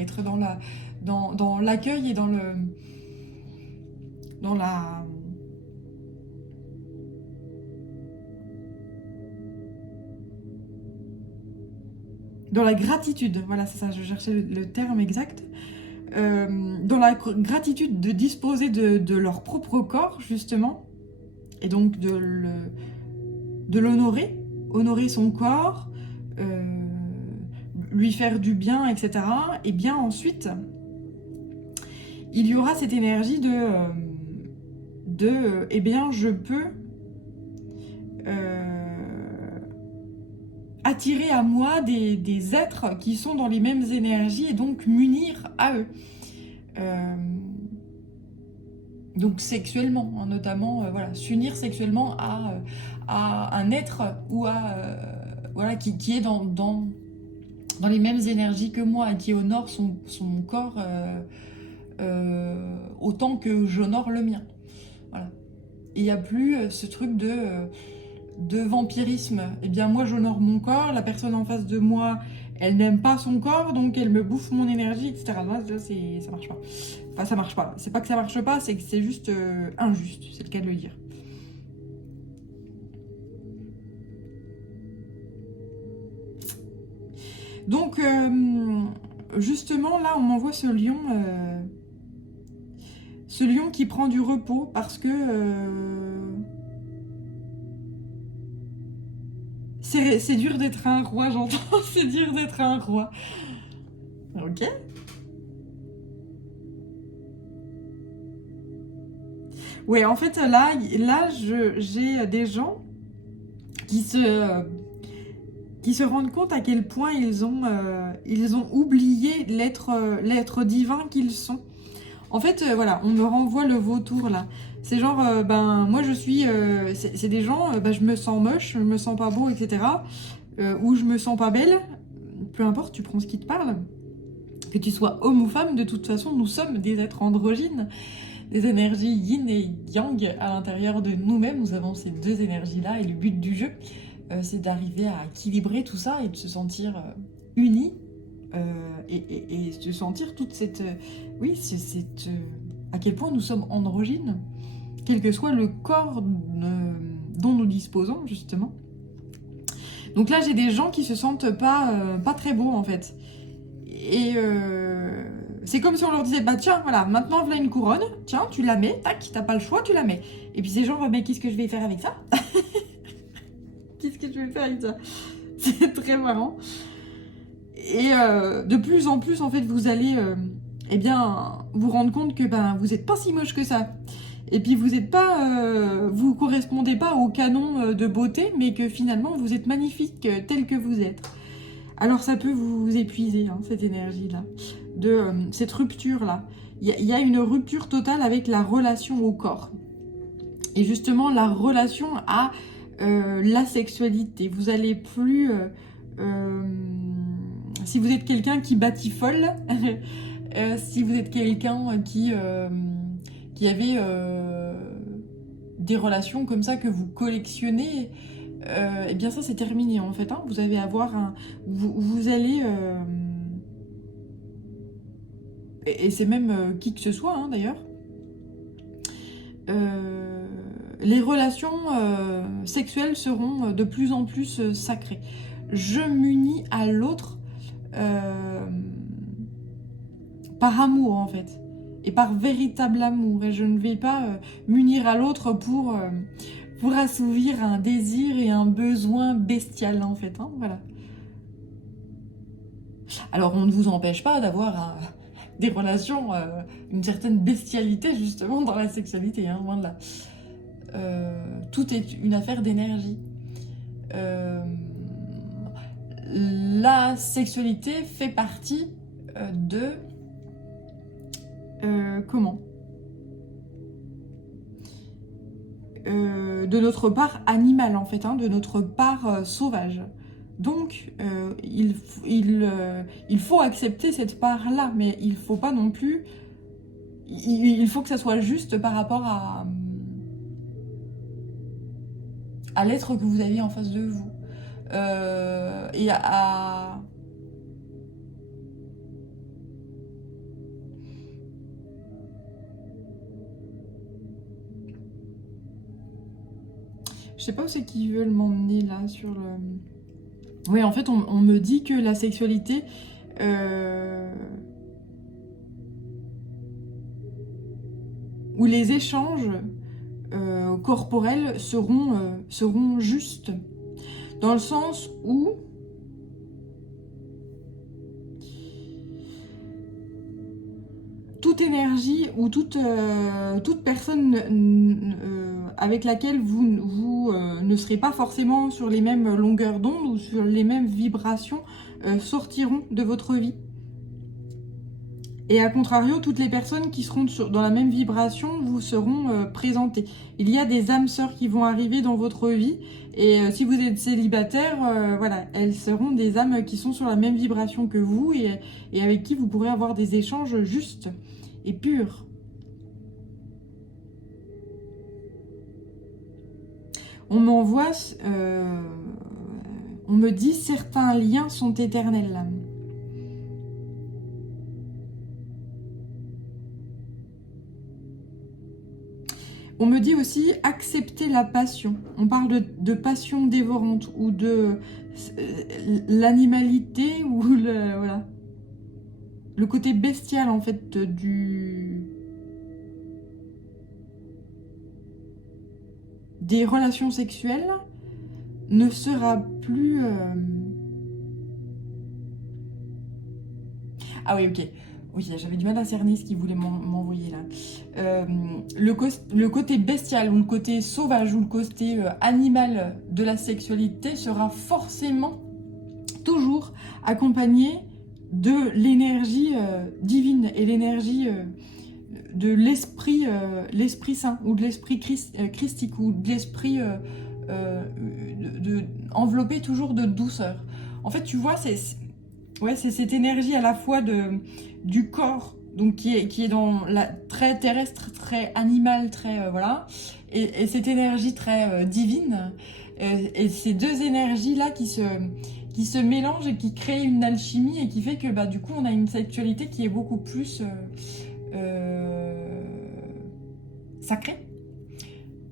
être dans l'accueil et dans la gratitude, voilà, c'est ça, je cherchais le terme exact. Dans la gratitude de disposer de leur propre corps, justement, et donc de l'honorer, honorer son corps, lui faire du bien, etc. Et bien ensuite, il y aura cette énergie eh bien, je peux attirer à moi des êtres qui sont dans les mêmes énergies et donc m'unir à eux. Donc sexuellement, hein, notamment, voilà, s'unir sexuellement à un être ou voilà, qui est dans les mêmes énergies que moi et qui honore son corps autant que j'honore le mien. Voilà. Et il n'y a plus ce truc de vampirisme. Eh bien, moi, j'honore mon corps, la personne en face de moi, elle n'aime pas son corps, donc elle me bouffe mon énergie, etc. Là, ça marche pas. Enfin, ça marche pas. C'est pas que ça marche pas, c'est que c'est juste injuste, c'est le cas de le dire. Donc, justement, là, on m'envoie ce lion qui prend du repos parce que c'est dur d'être un roi, j'entends. C'est dur d'être un roi. Ok. Ouais, en fait, là j'ai des gens qui se rendent compte à quel point ils ont oublié l'être divin qu'ils sont. En fait, voilà, on me renvoie le vautour là. C'est genre, moi je suis. C'est des gens, je me sens moche, je me sens pas beau, etc. Ou je me sens pas belle. Peu importe, tu prends ce qui te parle. Que tu sois homme ou femme, de toute façon, nous sommes des êtres androgynes. Des énergies yin et yang à l'intérieur de nous-mêmes. Nous avons ces deux énergies-là et le but du jeu, c'est d'arriver à équilibrer tout ça et de se sentir unis et de sentir toute cette... à quel point nous sommes androgynes, quel que soit le corps dont nous disposons, justement. Donc là, j'ai des gens qui se sentent pas très beaux, en fait. Et c'est comme si on leur disait, bah tiens, voilà, maintenant voilà une couronne, tiens, tu la mets, tac, t'as pas le choix, tu la mets. Et puis ces gens, mais qu'est-ce que je vais faire avec ça? Qu'est-ce que je vais faire avec ça? C'est très marrant. Et de plus en plus, en fait, vous allez vous rendre compte que vous n'êtes pas si moche que ça. Et puis vous correspondez pas au canon de beauté, mais que finalement vous êtes magnifique tel que vous êtes. Alors ça peut vous épuiser, hein, cette énergie-là, cette rupture-là. Il y a une rupture totale avec la relation au corps. Et justement, la relation à la sexualité. Vous allez plus... si vous êtes quelqu'un qui batifole, si vous êtes quelqu'un qui avait des relations comme ça que vous collectionnez, eh bien ça c'est terminé en fait. Hein. Vous allez avoir vous allez... et c'est même qui que ce soit hein, d'ailleurs. Les relations sexuelles seront de plus en plus sacrées. Je m'unis à l'autre par amour en fait, et par véritable amour. Et je ne vais pas m'unir à l'autre pour assouvir un désir et un besoin bestial en fait, hein, voilà. Alors on ne vous empêche pas d'avoir des relations, une certaine bestialité justement dans la sexualité, hein, loin de là. Tout est une affaire d'énergie. La sexualité fait partie de... comment de notre part animale en fait, hein, de notre part sauvage. Donc il faut accepter cette part-là, mais il faut pas non plus... Il faut que ça soit juste par rapport à l'être que vous avez en face de vous. Et à... Je sais pas où c'est qu'ils veulent m'emmener là sur le... Oui, en fait, on me dit que la sexualité... ou les échanges corporels seront justes. Dans le sens où... toute énergie ou toute personne avec laquelle vous ne serez pas forcément sur les mêmes longueurs d'onde ou sur les mêmes vibrations sortiront de votre vie. Et à contrario, toutes les personnes qui seront dans la même vibration vous seront présentées. Il y a des âmes sœurs qui vont arriver dans votre vie. Et si vous êtes célibataire, voilà, elles seront des âmes qui sont sur la même vibration que vous et avec qui vous pourrez avoir des échanges justes et purs. On m'envoie... on me dit certains liens sont éternels. On me dit aussi accepter la passion. On parle de passion dévorante ou de l'animalité ou voilà, le côté bestial en fait des relations sexuelles ne sera plus... Ah oui, ok. Oui, j'avais du mal à cerner ce qu'il voulait m'envoyer là. Le côté bestial ou le côté sauvage ou le côté animal de la sexualité sera forcément toujours accompagné de l'énergie divine et l'énergie de l'esprit saint ou de l'esprit christique ou de l'esprit enveloppé toujours de douceur. En fait, tu vois, c'est cette énergie à la fois du corps, donc qui est dans la très terrestre, très animale, très voilà, et cette énergie très divine, et ces deux énergies là qui se mélangent et qui créent une alchimie et qui fait que bah du coup on a une sexualité qui est beaucoup plus sacrée,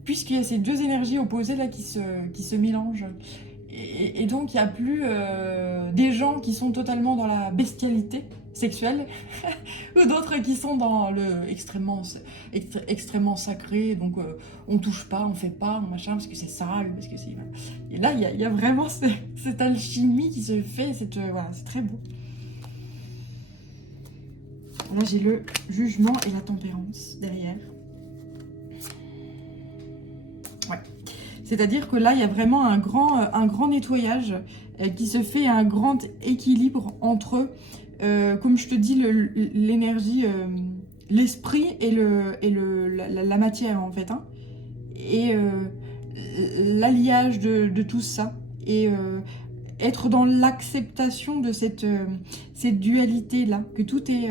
puisqu'il y a ces deux énergies opposées là qui se mélangent. Et donc, il n'y a plus des gens qui sont totalement dans la bestialité sexuelle ou d'autres qui sont dans le extrêmement sacré. Donc, on touche pas, on fait pas, machin, parce que c'est sale, parce que c'est... Et là, il y a vraiment cette alchimie qui se fait, voilà, c'est très beau. Là, j'ai le jugement et la tempérance derrière. Ouais. C'est-à-dire que là, il y a vraiment un grand nettoyage qui se fait, un grand équilibre entre, comme je te dis, l'énergie, l'esprit et la matière, en fait. Hein, et l'alliage de tout ça. Et être dans l'acceptation de cette dualité-là, que tout est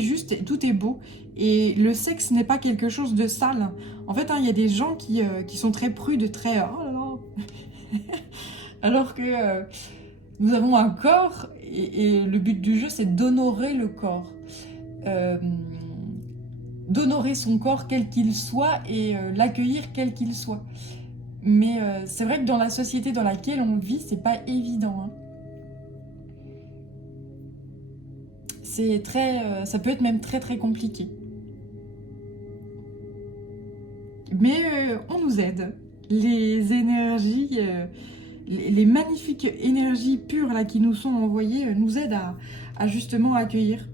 juste et tout est beau. Et le sexe n'est pas quelque chose de sale. En fait, il y a des gens qui sont très prudes, très... oh là là. Alors que nous avons un corps et le but du jeu, c'est d'honorer le corps. D'honorer son corps quel qu'il soit et l'accueillir quel qu'il soit. Mais c'est vrai que dans la société dans laquelle on vit, c'est pas évident. Hein. Ça peut être même très très compliqué. mais on nous aide. Les énergies, les magnifiques énergies pures là, qui nous sont envoyées nous aident à justement accueillir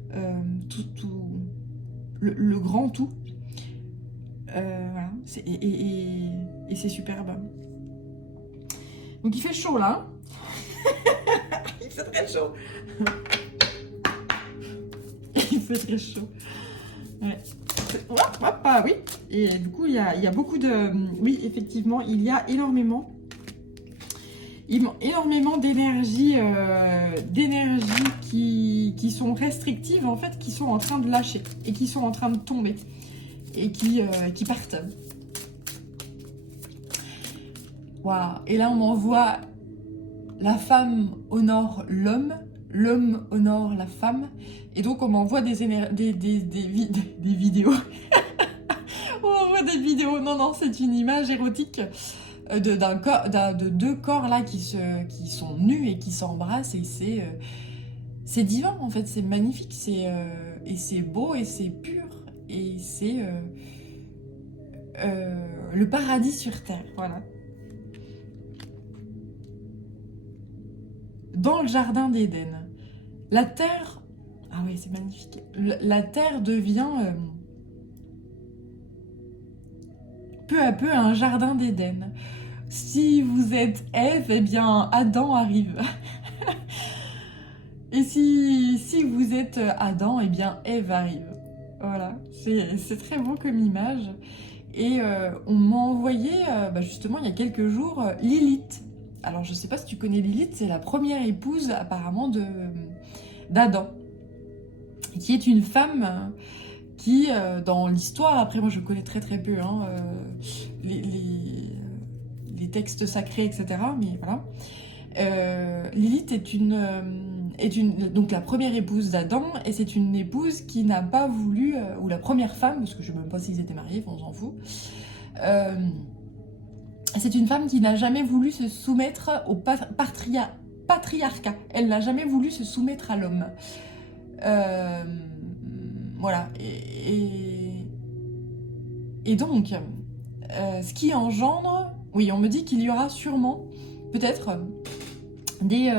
tout le grand tout. Voilà. Et c'est superbe. Donc il fait chaud là. Il fait très chaud. Il fait très chaud. Ouais. Ah oui. Et du coup, il y a beaucoup de... Oui, effectivement, il y a énormément d'énergie qui sont restrictives, en fait, qui sont en train de lâcher et qui sont en train de tomber et qui partent. Waouh. Et là, on envoie la femme honore l'homme, l'homme honore la femme, et donc on m'envoie des vidéos. On m'envoie des vidéos. Non, c'est une image érotique de deux corps là qui sont nus et qui s'embrassent, et c'est divin en fait, c'est magnifique, et c'est beau et c'est pur, et c'est le paradis sur terre, voilà. Dans le jardin d'Éden, la terre, ah oui, c'est magnifique, la terre devient peu à peu un jardin d'Éden. Si vous êtes Ève, eh bien Adam arrive. Et si vous êtes Adam, eh bien Ève arrive. Voilà, c'est très beau comme image. Et on m'a envoyé, justement, il y a quelques jours, Lilith. Alors, je sais pas si tu connais Lilith, c'est la première épouse, apparemment, d'Adam. Qui est une femme qui, dans l'histoire, après, moi, je connais très très peu, hein, les textes sacrés, etc. Mais voilà. Lilith est donc la première épouse d'Adam, et c'est une épouse qui n'a pas voulu, ou la première femme, parce que je ne sais même pas s'ils étaient mariés, on s'en fout. C'est une femme qui n'a jamais voulu se soumettre au patriarcat. Elle n'a jamais voulu se soumettre à l'homme. Voilà. Et donc, ce qui engendre... Oui, on me dit qu'il y aura sûrement, peut-être, des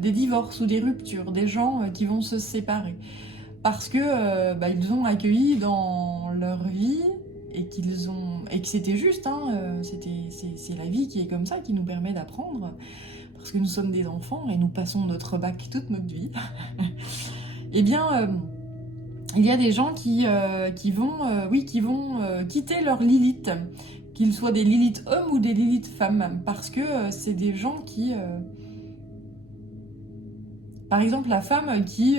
divorces ou des ruptures, des gens qui vont se séparer. Parce que ils ont accueilli dans leur vie... et que c'était juste, hein, c'est la vie qui est comme ça, qui nous permet d'apprendre, parce que nous sommes des enfants et nous passons notre bac toute notre vie. Eh bien, il y a des gens qui vont quitter leur Lilith, qu'ils soient des Lilith hommes ou des Lilith femmes, parce que c'est des gens qui... Par exemple, la femme qui...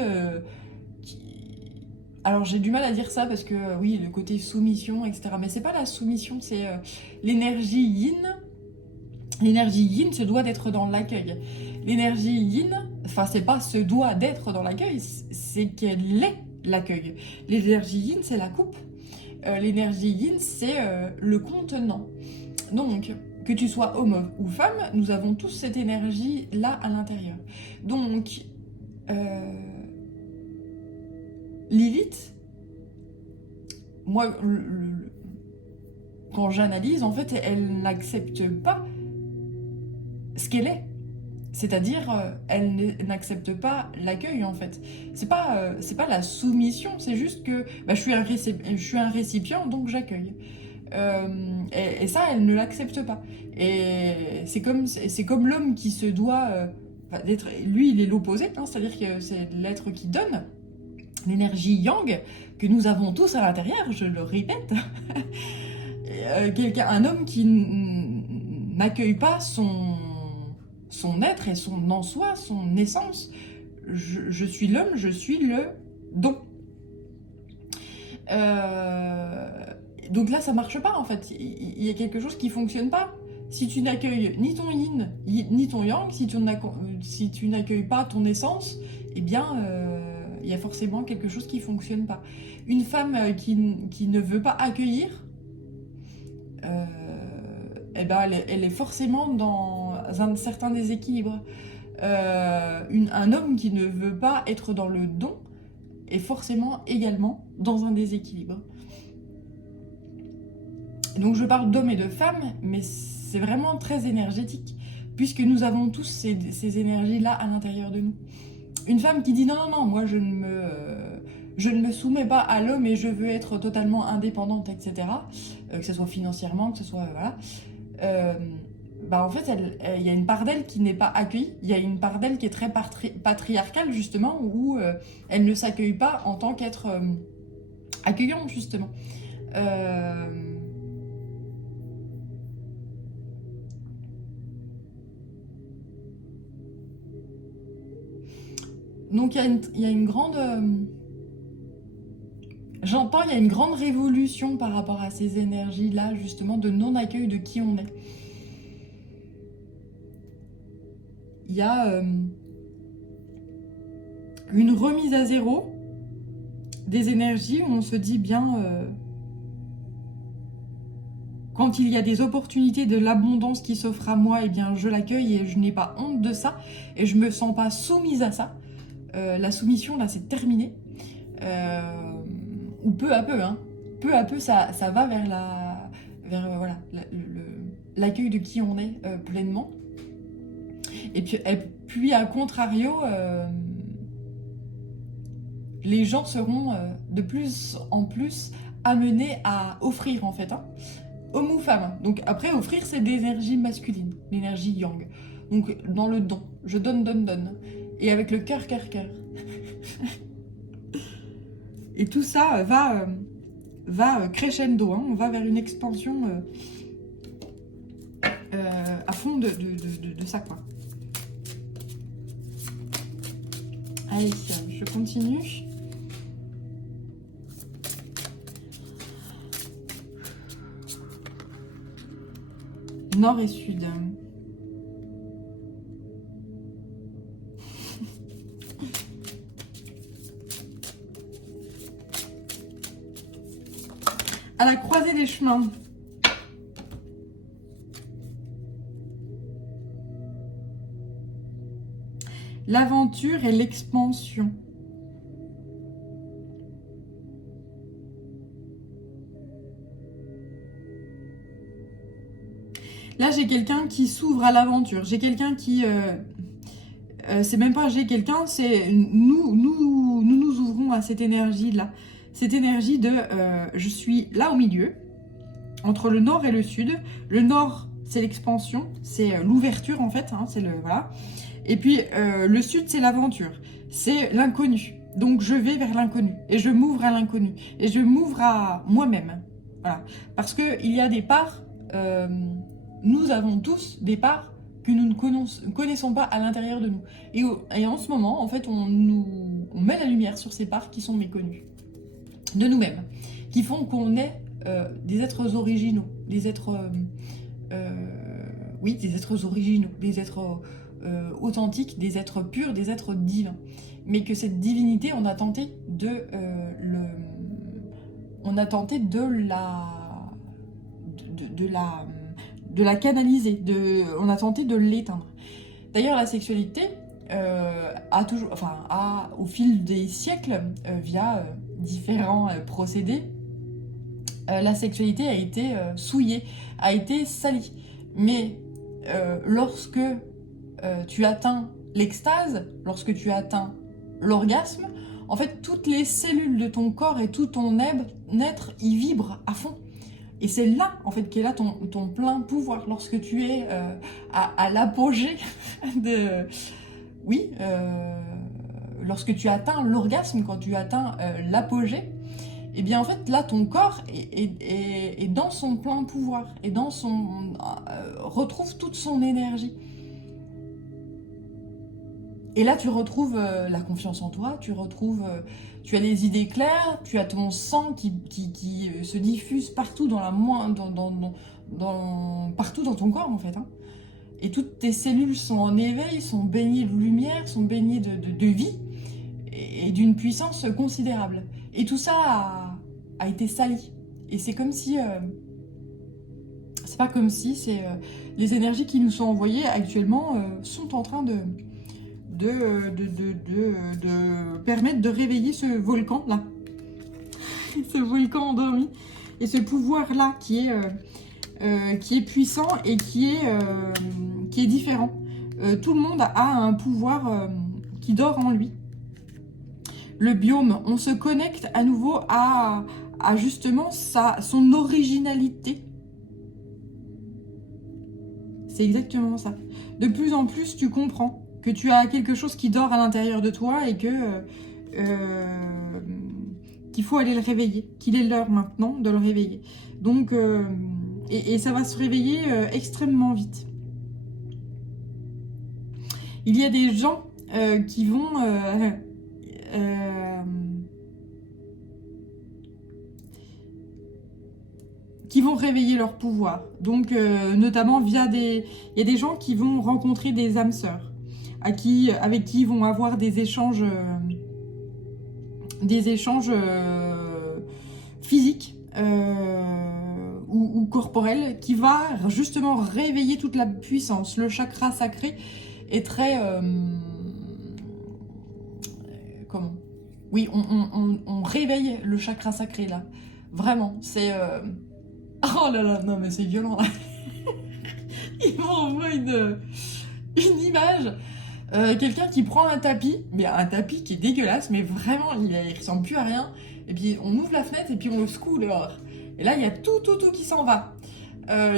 Alors j'ai du mal à dire ça parce que oui, le côté soumission, etc. Mais c'est pas la soumission, c'est l'énergie yin. L'énergie yin se doit d'être dans l'accueil. L'énergie yin, enfin c'est pas se doit d'être dans l'accueil, c'est qu'elle est l'accueil. L'énergie yin, c'est la coupe. L'énergie yin, c'est le contenant. Donc, que tu sois homme ou femme, nous avons tous cette énergie-là à l'intérieur. Donc... Lilith, moi, quand j'analyse, en fait, elle n'accepte pas ce qu'elle est. C'est-à-dire, elle n'accepte pas l'accueil, en fait. C'est pas la soumission, c'est juste que je suis un récipient, donc j'accueille. Et ça, elle ne l'accepte pas. Et c'est comme l'homme qui se doit d'être... Lui, il est l'opposé, hein, c'est-à-dire que c'est l'être qui donne. L'énergie yang que nous avons tous à l'intérieur, je le répète. Un homme qui n'accueille pas son être et son en soi, son essence. Je suis l'homme, je suis le don. Donc là, ça marche pas en fait. Il y a quelque chose qui fonctionne pas. Si tu n'accueilles ni ton yin, ni ton yang, si tu n'accueilles pas ton essence, eh bien... il y a forcément quelque chose qui ne fonctionne pas. Une femme qui ne veut pas accueillir, elle est forcément dans un certain déséquilibre. Un homme qui ne veut pas être dans le don est forcément également dans un déséquilibre. Donc je parle d'hommes et de femmes, mais c'est vraiment très énergétique, puisque nous avons tous ces énergies-là à l'intérieur de nous. Une femme qui dit non, non, non, moi je ne me soumets pas à l'homme et je veux être totalement indépendante, etc. Que ce soit financièrement, que ce soit... voilà. Euh, Bah en fait, il y a une part d'elle qui n'est pas accueillie. Il y a une part d'elle qui est très patriarcale, justement, où elle ne s'accueille pas en tant qu'être accueillante, justement. Euh, Donc il y a une grande... J'entends, il y a une grande révolution par rapport à ces énergies-là, justement, de non-accueil de qui on est. Il y a une remise à zéro des énergies où on se dit bien... quand il y a des opportunités de l'abondance qui s'offrent à moi, eh bien je l'accueille et je n'ai pas honte de ça. Et je me sens pas soumise à ça. La soumission, là, c'est terminé. Ou peu à peu, ça va vers voilà, l'accueil de qui on est pleinement. Et puis à contrario, les gens seront de plus en plus amenés à offrir, en fait, hein, homme ou femme. Donc après, offrir, c'est des énergies masculines, l'énergie yang. Donc dans le don, je donne, donne, donne. Et avec le cœur, cœur, cœur. Et tout ça va crescendo, hein. On va vers une expansion à fond de ça, quoi. Allez, je continue. Nord et sud. À la croisée des chemins. L'aventure et l'expansion. Là, j'ai quelqu'un qui s'ouvre à l'aventure. J'ai quelqu'un qui... c'est même pas j'ai quelqu'un, c'est nous ouvrons à cette énergie-là. Cette énergie de je suis là au milieu, entre le nord et le sud. Le nord, c'est l'expansion, c'est l'ouverture en fait, hein, c'est le... Voilà. Et puis le sud, c'est l'aventure, c'est l'inconnu. Donc je vais vers l'inconnu, et je m'ouvre à l'inconnu, et je m'ouvre à moi-même. Voilà. Parce qu'il y a des parts... nous avons tous des parts que nous ne connaissons pas à l'intérieur de nous. Et en ce moment, en fait, on met la lumière sur ces parts qui sont méconnues de nous-mêmes, qui font qu'on est des êtres originaux, des êtres... oui, des êtres originaux, des êtres authentiques, des êtres purs, des êtres divins. Mais que cette divinité, on a tenté de la canaliser, on a tenté de l'éteindre. D'ailleurs, la sexualité au fil des siècles, via différents procédés, la sexualité a été souillée, a été salie. Mais lorsque tu atteins l'extase, lorsque tu atteins l'orgasme, en fait, toutes les cellules de ton corps et tout ton être y vibrent à fond. Et c'est là, en fait, qu'est là ton plein pouvoir, lorsque tu es à l'apogée de... Oui, lorsque tu atteins l'orgasme, quand tu atteins l'apogée, et bien en fait, là, ton corps est dans son plein pouvoir, et retrouve toute son énergie. Et là, tu retrouves la confiance en toi, tu as les idées claires, tu as ton sang qui se diffuse partout partout dans ton corps, en fait. Hein. Et toutes tes cellules sont en éveil, sont baignées de lumière, sont baignées de vie et d'une puissance considérable. Et tout ça a été sali. Et c'est comme si... c'est pas comme si, c'est les énergies qui nous sont envoyées actuellement sont en train de permettre de réveiller ce volcan là, ce volcan endormi. et ce pouvoir-là qui est puissant et qui est différent. Tout le monde a un pouvoir qui dort en lui. Le biome, on se connecte à nouveau à justement son originalité. C'est exactement ça. De plus en plus, tu comprends que tu as quelque chose qui dort à l'intérieur de toi et qu'il faut aller le réveiller, qu'il est l'heure maintenant de le réveiller. Donc, et ça va se réveiller extrêmement vite. Il y a des gens qui vont réveiller leur pouvoir. Donc, notamment via il y a des gens qui vont rencontrer des âmes sœurs, avec qui ils vont avoir des échanges physiques ou corporels, qui va justement réveiller toute la puissance. Le chakra sacré est très... comment ? Oui, on réveille le chakra sacré, là. Vraiment, c'est... Oh là là, non mais c'est violent là. Il m'envoie une image. Quelqu'un qui prend un tapis, mais un tapis qui est dégueulasse, mais vraiment il ressemble plus à rien. Et puis on ouvre la fenêtre et puis on le secoue dehors. Et là il y a tout qui s'en va.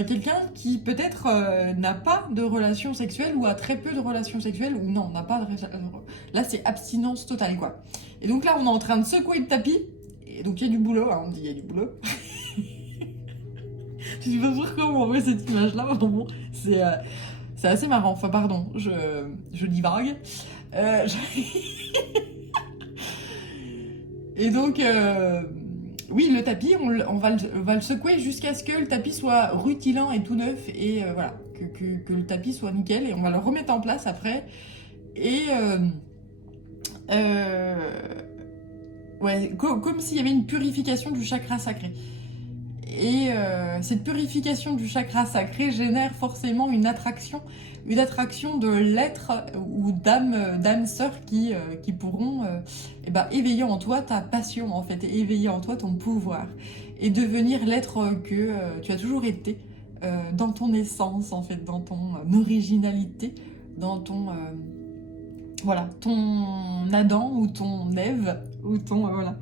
Quelqu'un qui peut-être n'a pas de relations sexuelles ou a très peu de relations sexuelles ou non, n'a pas de... Là c'est abstinence totale quoi. Et donc là on est en train de secouer le tapis. Et donc il y a du boulot, hein, on dit il y a du boulot. Je sais pas pourquoi on m'envoie cette image-là, mais bon, c'est assez marrant. Enfin, pardon, je divague. Et donc, oui, le tapis, on va le secouer jusqu'à ce que le tapis soit rutilant et tout neuf. Et voilà, que le tapis soit nickel. Et on va le remettre en place après. Et... ouais, comme s'il y avait une purification du chakra sacré. Et cette purification du chakra sacré génère forcément une attraction de l'être ou d'âmes sœurs qui pourront éveiller en toi ta passion en fait, et éveiller en toi ton pouvoir et devenir l'être que tu as toujours été dans ton essence en fait, dans ton originalité, dans ton voilà, ton Adam ou ton Ève ou ton voilà.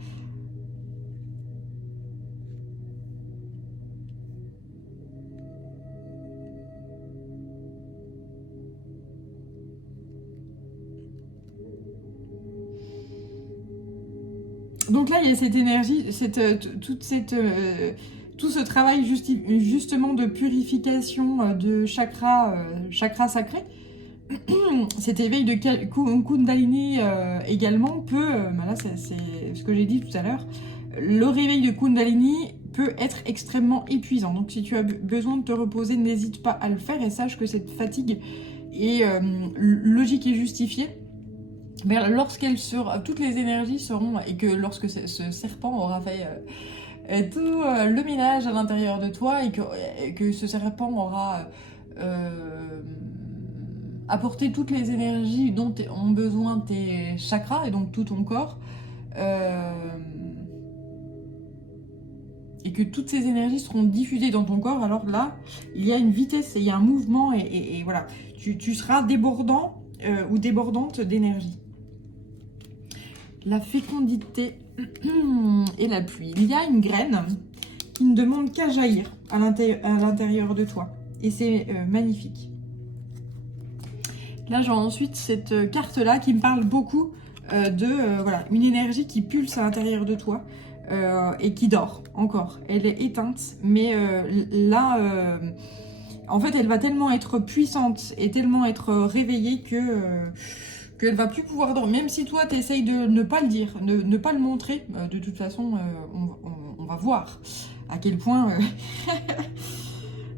Donc là, il y a cette énergie, tout ce travail justement de purification de chakra sacré. Cet éveil de Kundalini également peut, là c'est ce que j'ai dit tout à l'heure, le réveil de Kundalini peut être extrêmement épuisant. Donc si tu as besoin de te reposer, n'hésite pas à le faire et sache que cette fatigue est logique et justifiée. Mais lorsqu'elle sera, toutes les énergies seront, et que lorsque ce serpent aura fait tout le ménage à l'intérieur de toi, et que ce serpent aura apporté toutes les énergies dont ont besoin tes chakras, et donc tout ton corps, et que toutes ces énergies seront diffusées dans ton corps, alors là, il y a une vitesse, il y a un mouvement, et voilà, tu seras débordant ou débordante d'énergie. La fécondité et la pluie. Il y a une graine qui ne demande qu'à jaillir à l'intérieur de toi. Et c'est magnifique. Là, j'ai ensuite cette carte-là qui me parle beaucoup voilà, une énergie qui pulse à l'intérieur de toi et qui dort encore. Elle est éteinte, mais là, en fait, elle va tellement être puissante et tellement être réveillée qu'elle va plus pouvoir dormir. Même si toi, tu essayes de ne pas le dire, ne pas le montrer, de toute façon, on va voir à quel point...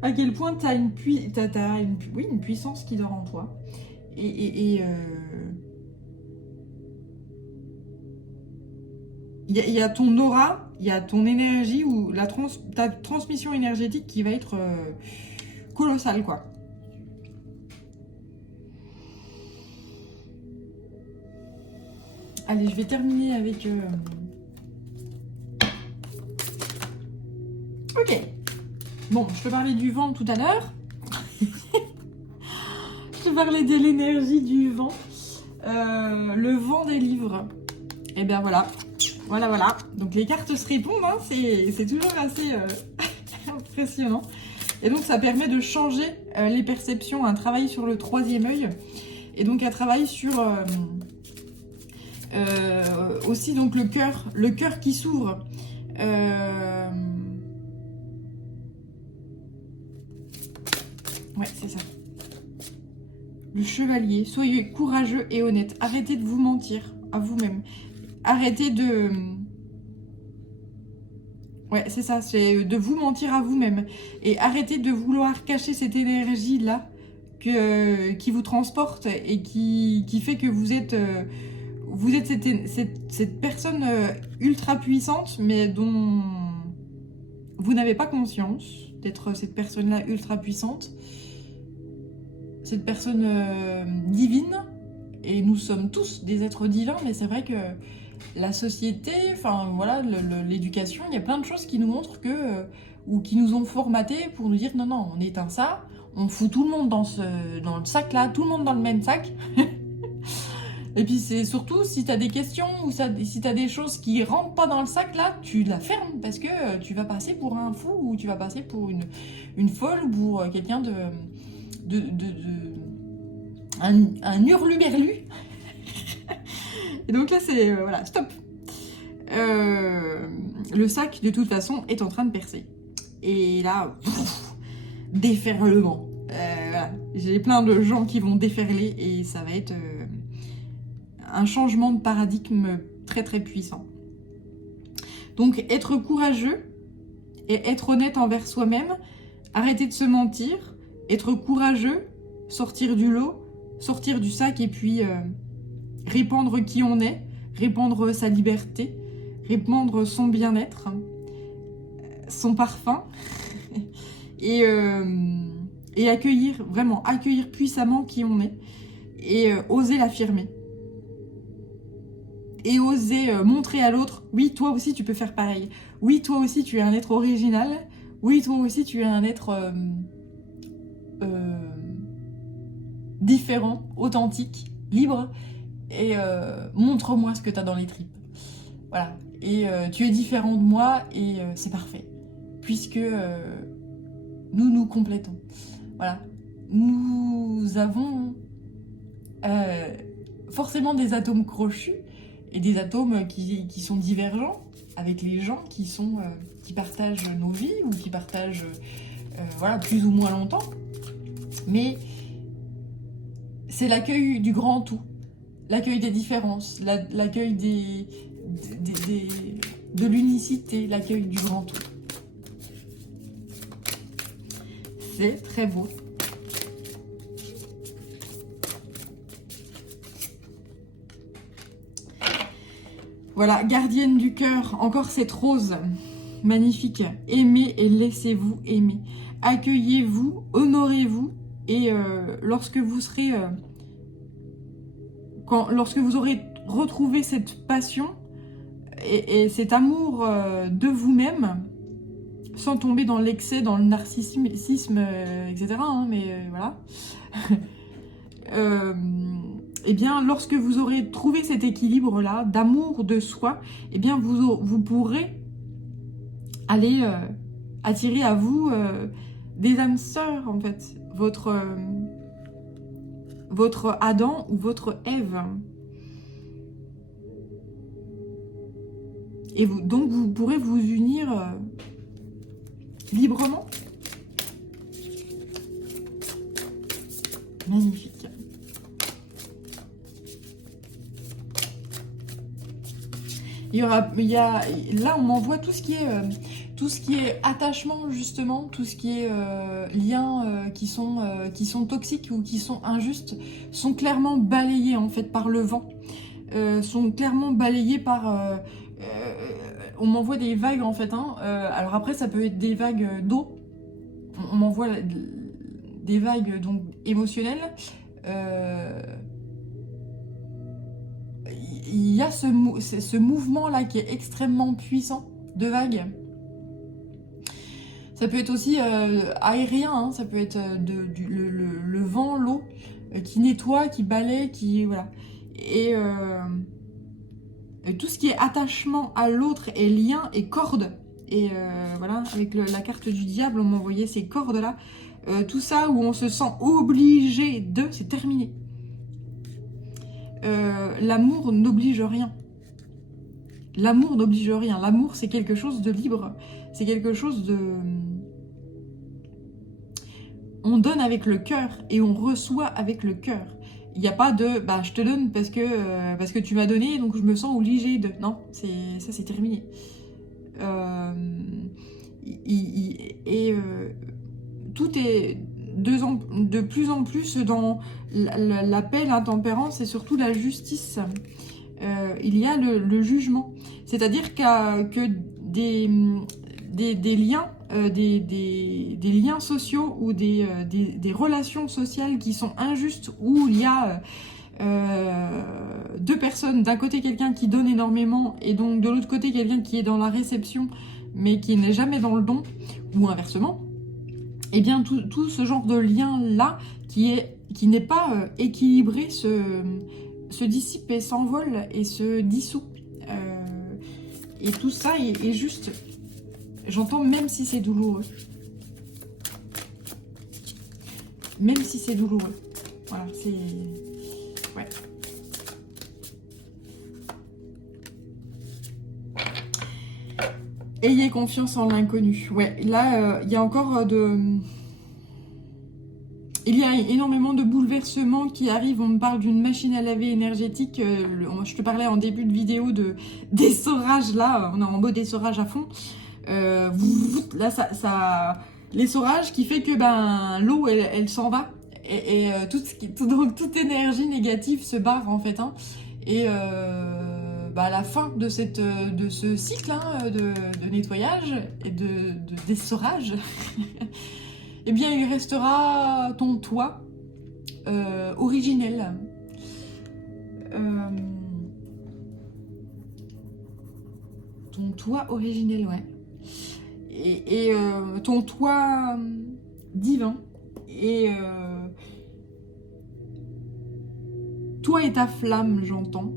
à quel point tu as une puissance qui dort en toi. Il y a ton aura, il y a ton énergie ou ta transmission énergétique qui va être colossale, quoi. Allez, je vais terminer avec Ok. Bon, je te parlais du vent tout à l'heure. Je te parlais de l'énergie du vent. Le vent des livres. Et bien voilà. Voilà. Donc les cartes se répondent, hein. C'est toujours assez impressionnant. Et donc ça permet de changer les perceptions, un travail sur le troisième œil. Et donc un travail sur aussi donc le cœur qui s'ouvre. Ouais, c'est ça. Le chevalier, soyez courageux et honnête. Arrêtez de vous mentir à vous-même. Arrêtez de... Ouais, c'est ça, c'est de vous mentir à vous-même. Et arrêtez de vouloir cacher cette énergie-là qui vous transporte et qui fait que vous êtes cette personne ultra puissante, mais dont vous n'avez pas conscience d'être cette personne-là ultra puissante. Cette personne divine, et nous sommes tous des êtres divins, mais c'est vrai que la société, enfin voilà, l'éducation, il y a plein de choses qui nous montrent que, ou qui nous ont formatés pour nous dire non, on éteint ça, on fout tout le monde dans le sac là, tout le monde dans le même sac. Et puis c'est surtout, si t'as des questions ou si t'as des choses qui rentrent pas dans le sac là, tu la fermes parce que tu vas passer pour un fou ou tu vas passer pour une folle ou pour quelqu'un un hurluberlu. Et donc là c'est voilà, stop. Le sac de toute façon est en train de percer. Et là, déferlement. Voilà. J'ai plein de gens qui vont déferler et ça va être un changement de paradigme très très puissant. Donc être courageux et être honnête envers soi-même, arrêter de se mentir, être courageux, sortir du lot, sortir du sac et puis répandre qui on est, répandre sa liberté, répandre son bien-être, son parfum et accueillir, vraiment accueillir puissamment qui on est et oser l'affirmer. Et oser montrer à l'autre, oui, toi aussi tu peux faire pareil. Oui, toi aussi tu es un être original. Oui, toi aussi tu es un être différent, authentique, libre. Et montre-moi ce que tu as dans les tripes. Voilà. Et tu es différent de moi et c'est parfait. Puisque nous nous complétons. Voilà. Nous avons forcément des atomes crochus et des atomes qui sont divergents avec les gens qui partagent nos vies ou qui partagent voilà, plus ou moins longtemps. Mais c'est l'accueil du grand tout, l'accueil des différences, l'accueil de l'unicité, l'accueil du grand tout. C'est très beau. Voilà, gardienne du cœur, encore cette rose magnifique. Aimez et laissez-vous aimer. Accueillez-vous, honorez-vous. Et lorsque vous serez... lorsque vous aurez retrouvé cette passion et cet amour de vous-même, sans tomber dans l'excès, dans le narcissisme, etc. Hein, mais voilà. Eh bien, lorsque vous aurez trouvé cet équilibre-là, d'amour de soi, eh bien, vous pourrez aller attirer à vous des âmes sœurs, en fait. Votre Adam ou votre Ève. Et donc, vous pourrez vous unir librement. Magnifique. Là, on m'envoie tout ce qui est attachement, justement, tout ce qui est liens qui sont toxiques ou qui sont injustes, sont clairement balayés en fait par le vent, sont clairement balayés par... on m'envoie des vagues en fait, hein. Alors après ça peut être des vagues d'eau, on m'envoie des vagues donc émotionnelles. Il y a ce mouvement-là qui est extrêmement puissant de vagues. Ça peut être aussi aérien, hein, ça peut être le vent, l'eau, qui nettoie, qui balaie, qui... Voilà. Et tout ce qui est attachement à l'autre et lien et corde. Et voilà, avec la carte du diable, on m'envoyait ces cordes-là. Tout ça où on se sent obligé de, c'est terminé. L'amour n'oblige rien. L'amour n'oblige rien. L'amour, c'est quelque chose de libre. C'est quelque chose de... On donne avec le cœur et on reçoit avec le cœur. Il n'y a pas de bah, je te donne parce que tu m'as donné, donc je me sens obligée de. Non, ça c'est terminé. Tout est de plus en plus dans la paix, l'intempérance et surtout la justice. Il y a le jugement. C'est-à-dire que des liens, des liens sociaux ou des relations sociales qui sont injustes, où il y a deux personnes, d'un côté quelqu'un qui donne énormément et donc de l'autre côté quelqu'un qui est dans la réception mais qui n'est jamais dans le don, ou inversement, et bien tout ce genre de lien-là qui n'est pas équilibré se dissipe et s'envole et se dissout. Et tout ça est juste... J'entends même si c'est douloureux. Même si c'est douloureux. Voilà, c'est... Ouais. Ayez confiance en l'inconnu. Ouais, là, il y a encore Il y a énormément de bouleversements qui arrivent. On me parle d'une machine à laver énergétique. Je te parlais en début de vidéo d'essorage. Là, on est en mode essorage à fond. Là, l'essorage qui fait que l'eau, elle s'en va. Et donc, toute énergie négative se barre, en fait. Hein. Et à la fin de ce cycle hein, de nettoyage et d'essorage, eh bien, il restera ton toit originel. Ton toit originel, ouais. Et ton toit divin. Et toi et ta flamme, j'entends.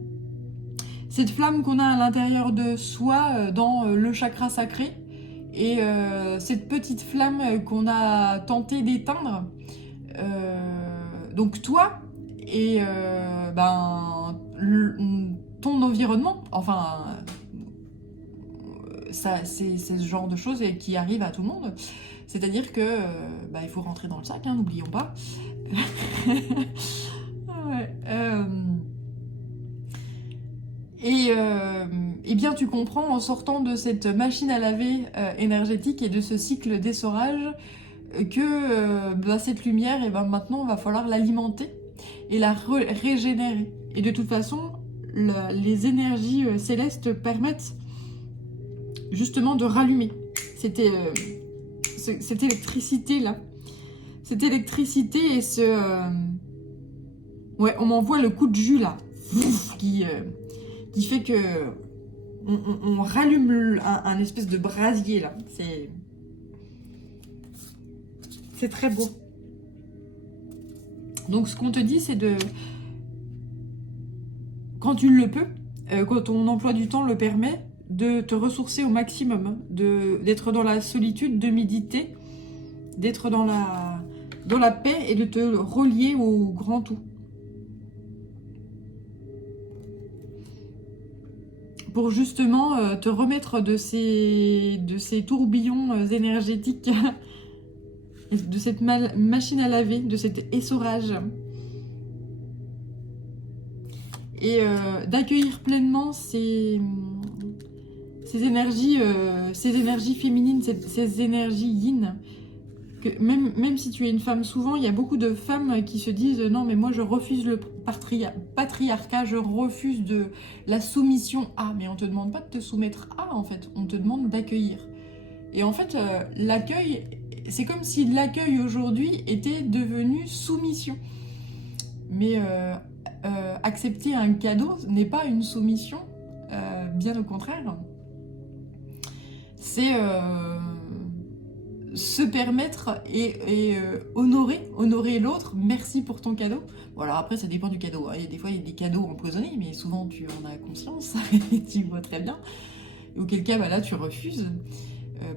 Cette flamme qu'on a à l'intérieur de soi, dans le chakra sacré. Et cette petite flamme qu'on a tenté d'éteindre. Donc toi et ton environnement, enfin... c'est ce genre de choses qui arrivent à tout le monde. C'est-à-dire que il faut rentrer dans le sac, hein, n'oublions pas. Ouais, et bien tu comprends en sortant de cette machine à laver énergétique et de ce cycle d'essorage que cette lumière, et maintenant, il va falloir l'alimenter et la régénérer. Et de toute façon, les énergies célestes permettent justement de rallumer cette électricité-là. Cette électricité et ouais, on m'envoie le coup de jus, là, qui fait que on rallume un espèce de brasier, là. C'est très beau. Donc, ce qu'on te dit, c'est de... Quand tu le peux, quand ton emploi du temps le permet, de te ressourcer au maximum, hein, d'être dans la solitude, de méditer, d'être dans la paix et de te relier au grand tout. Pour justement te remettre de ces tourbillons énergétiques, de cette machine à laver, de cet essorage. Et d'accueillir pleinement ces énergies féminines, ces énergies yin. Que même si tu es une femme, souvent, il y a beaucoup de femmes qui se disent « Non, mais moi, je refuse le patriarcat, je refuse la soumission à... » Mais on ne te demande pas de te soumettre à, en fait. On te demande d'accueillir. Et en fait, l'accueil, c'est comme si l'accueil aujourd'hui était devenu soumission. Mais accepter un cadeau n'est pas une soumission, bien au contraire. se permettre et honorer l'autre. Merci pour ton cadeau. Bon, alors après, ça dépend du cadeau, hein. Des fois, il y a des cadeaux empoisonnés, mais souvent, tu en as conscience et tu vois très bien. Auquel cas, bah, là, tu refuses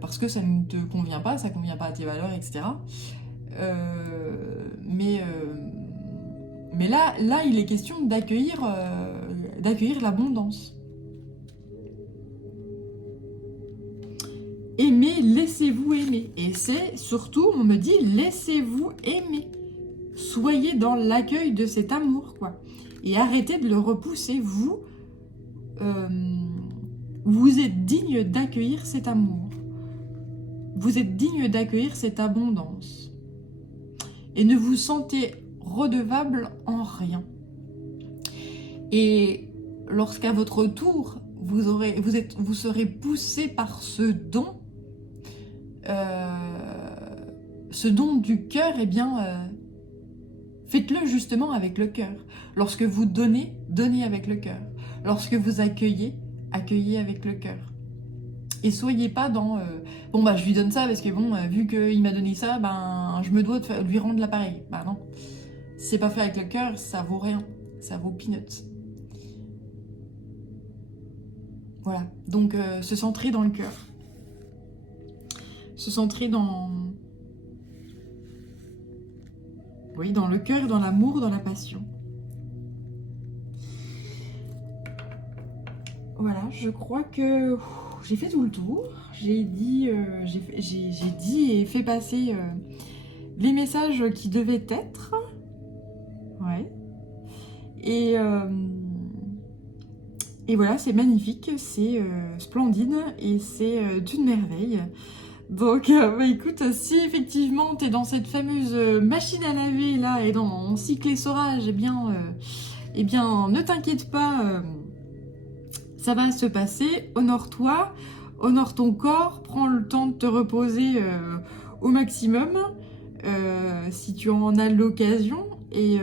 parce que ça ne te convient pas, ça ne convient pas à tes valeurs, etc. Mais là, il est question d'accueillir l'abondance. Aimez, laissez-vous aimer. Et c'est surtout, on me dit, laissez-vous aimer. Soyez dans l'accueil de cet amour, quoi. Et arrêtez de le repousser. Vous êtes digne d'accueillir cet amour. Vous êtes digne d'accueillir cette abondance. Et ne vous sentez redevable en rien. Et lorsqu'à votre tour, vous serez poussé par ce don du cœur, eh bien, faites-le justement avec le cœur. Lorsque vous donnez, donnez avec le cœur. Lorsque vous accueillez, accueillez avec le cœur. Et soyez pas dans bon bah je lui donne ça parce que bon vu qu'il m'a donné ça, ben je me dois de lui rendre l'appareil. Bah non. Si c'est pas fait avec le cœur, ça vaut rien. Ça vaut peanuts. Voilà. Donc se centrer dans le cœur. Se centrer dans le cœur, dans l'amour, dans la passion. Voilà, je crois que j'ai fait tout le tour. J'ai dit et fait passer les messages qui devaient être. Ouais. Et voilà, c'est magnifique, c'est splendide et c'est d'une merveille. Donc, bah écoute, si effectivement tu es dans cette fameuse machine à laver là et dans cycle essorage, eh bien, ne t'inquiète pas, ça va se passer. Honore-toi, honore ton corps, prends le temps de te reposer au maximum si tu en as l'occasion. Et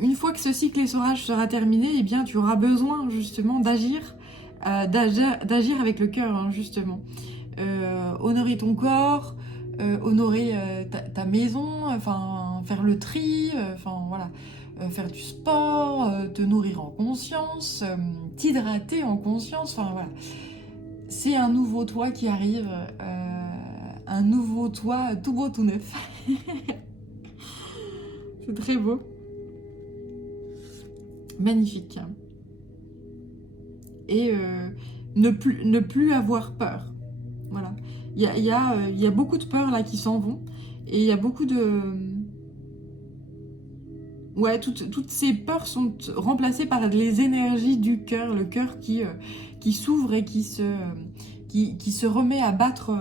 une fois que ce cycle essorage sera terminé, eh bien, tu auras besoin justement d'agir avec le cœur, hein, justement. Honorer ton corps, honorer ta maison, enfin faire le tri, enfin voilà, faire du sport, te nourrir en conscience, t'hydrater en conscience, enfin voilà. C'est un nouveau toi qui arrive, un nouveau toi tout beau, tout neuf. C'est très beau. Magnifique. Et ne plus avoir peur. Voilà. Il y a beaucoup de peurs là qui s'en vont. Et il y a beaucoup de... Ouais, toutes ces peurs sont remplacées par les énergies du cœur. Le cœur qui s'ouvre et qui se remet à battre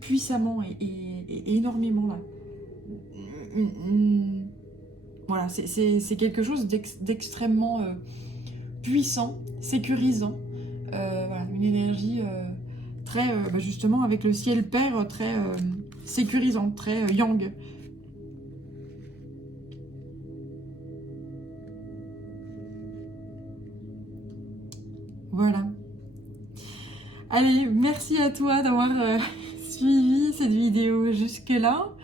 puissamment et énormément là. Voilà, c'est quelque chose d'extrêmement puissant, sécurisant. Voilà, une énergie très, justement, avec le ciel père, très sécurisant, très yang. Voilà. Allez, merci à toi d'avoir suivi cette vidéo jusque-là.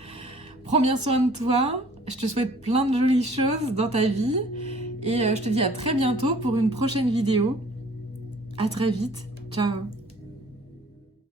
Prends bien soin de toi. Je te souhaite plein de jolies choses dans ta vie. Et je te dis à très bientôt pour une prochaine vidéo. À très vite. Ciao.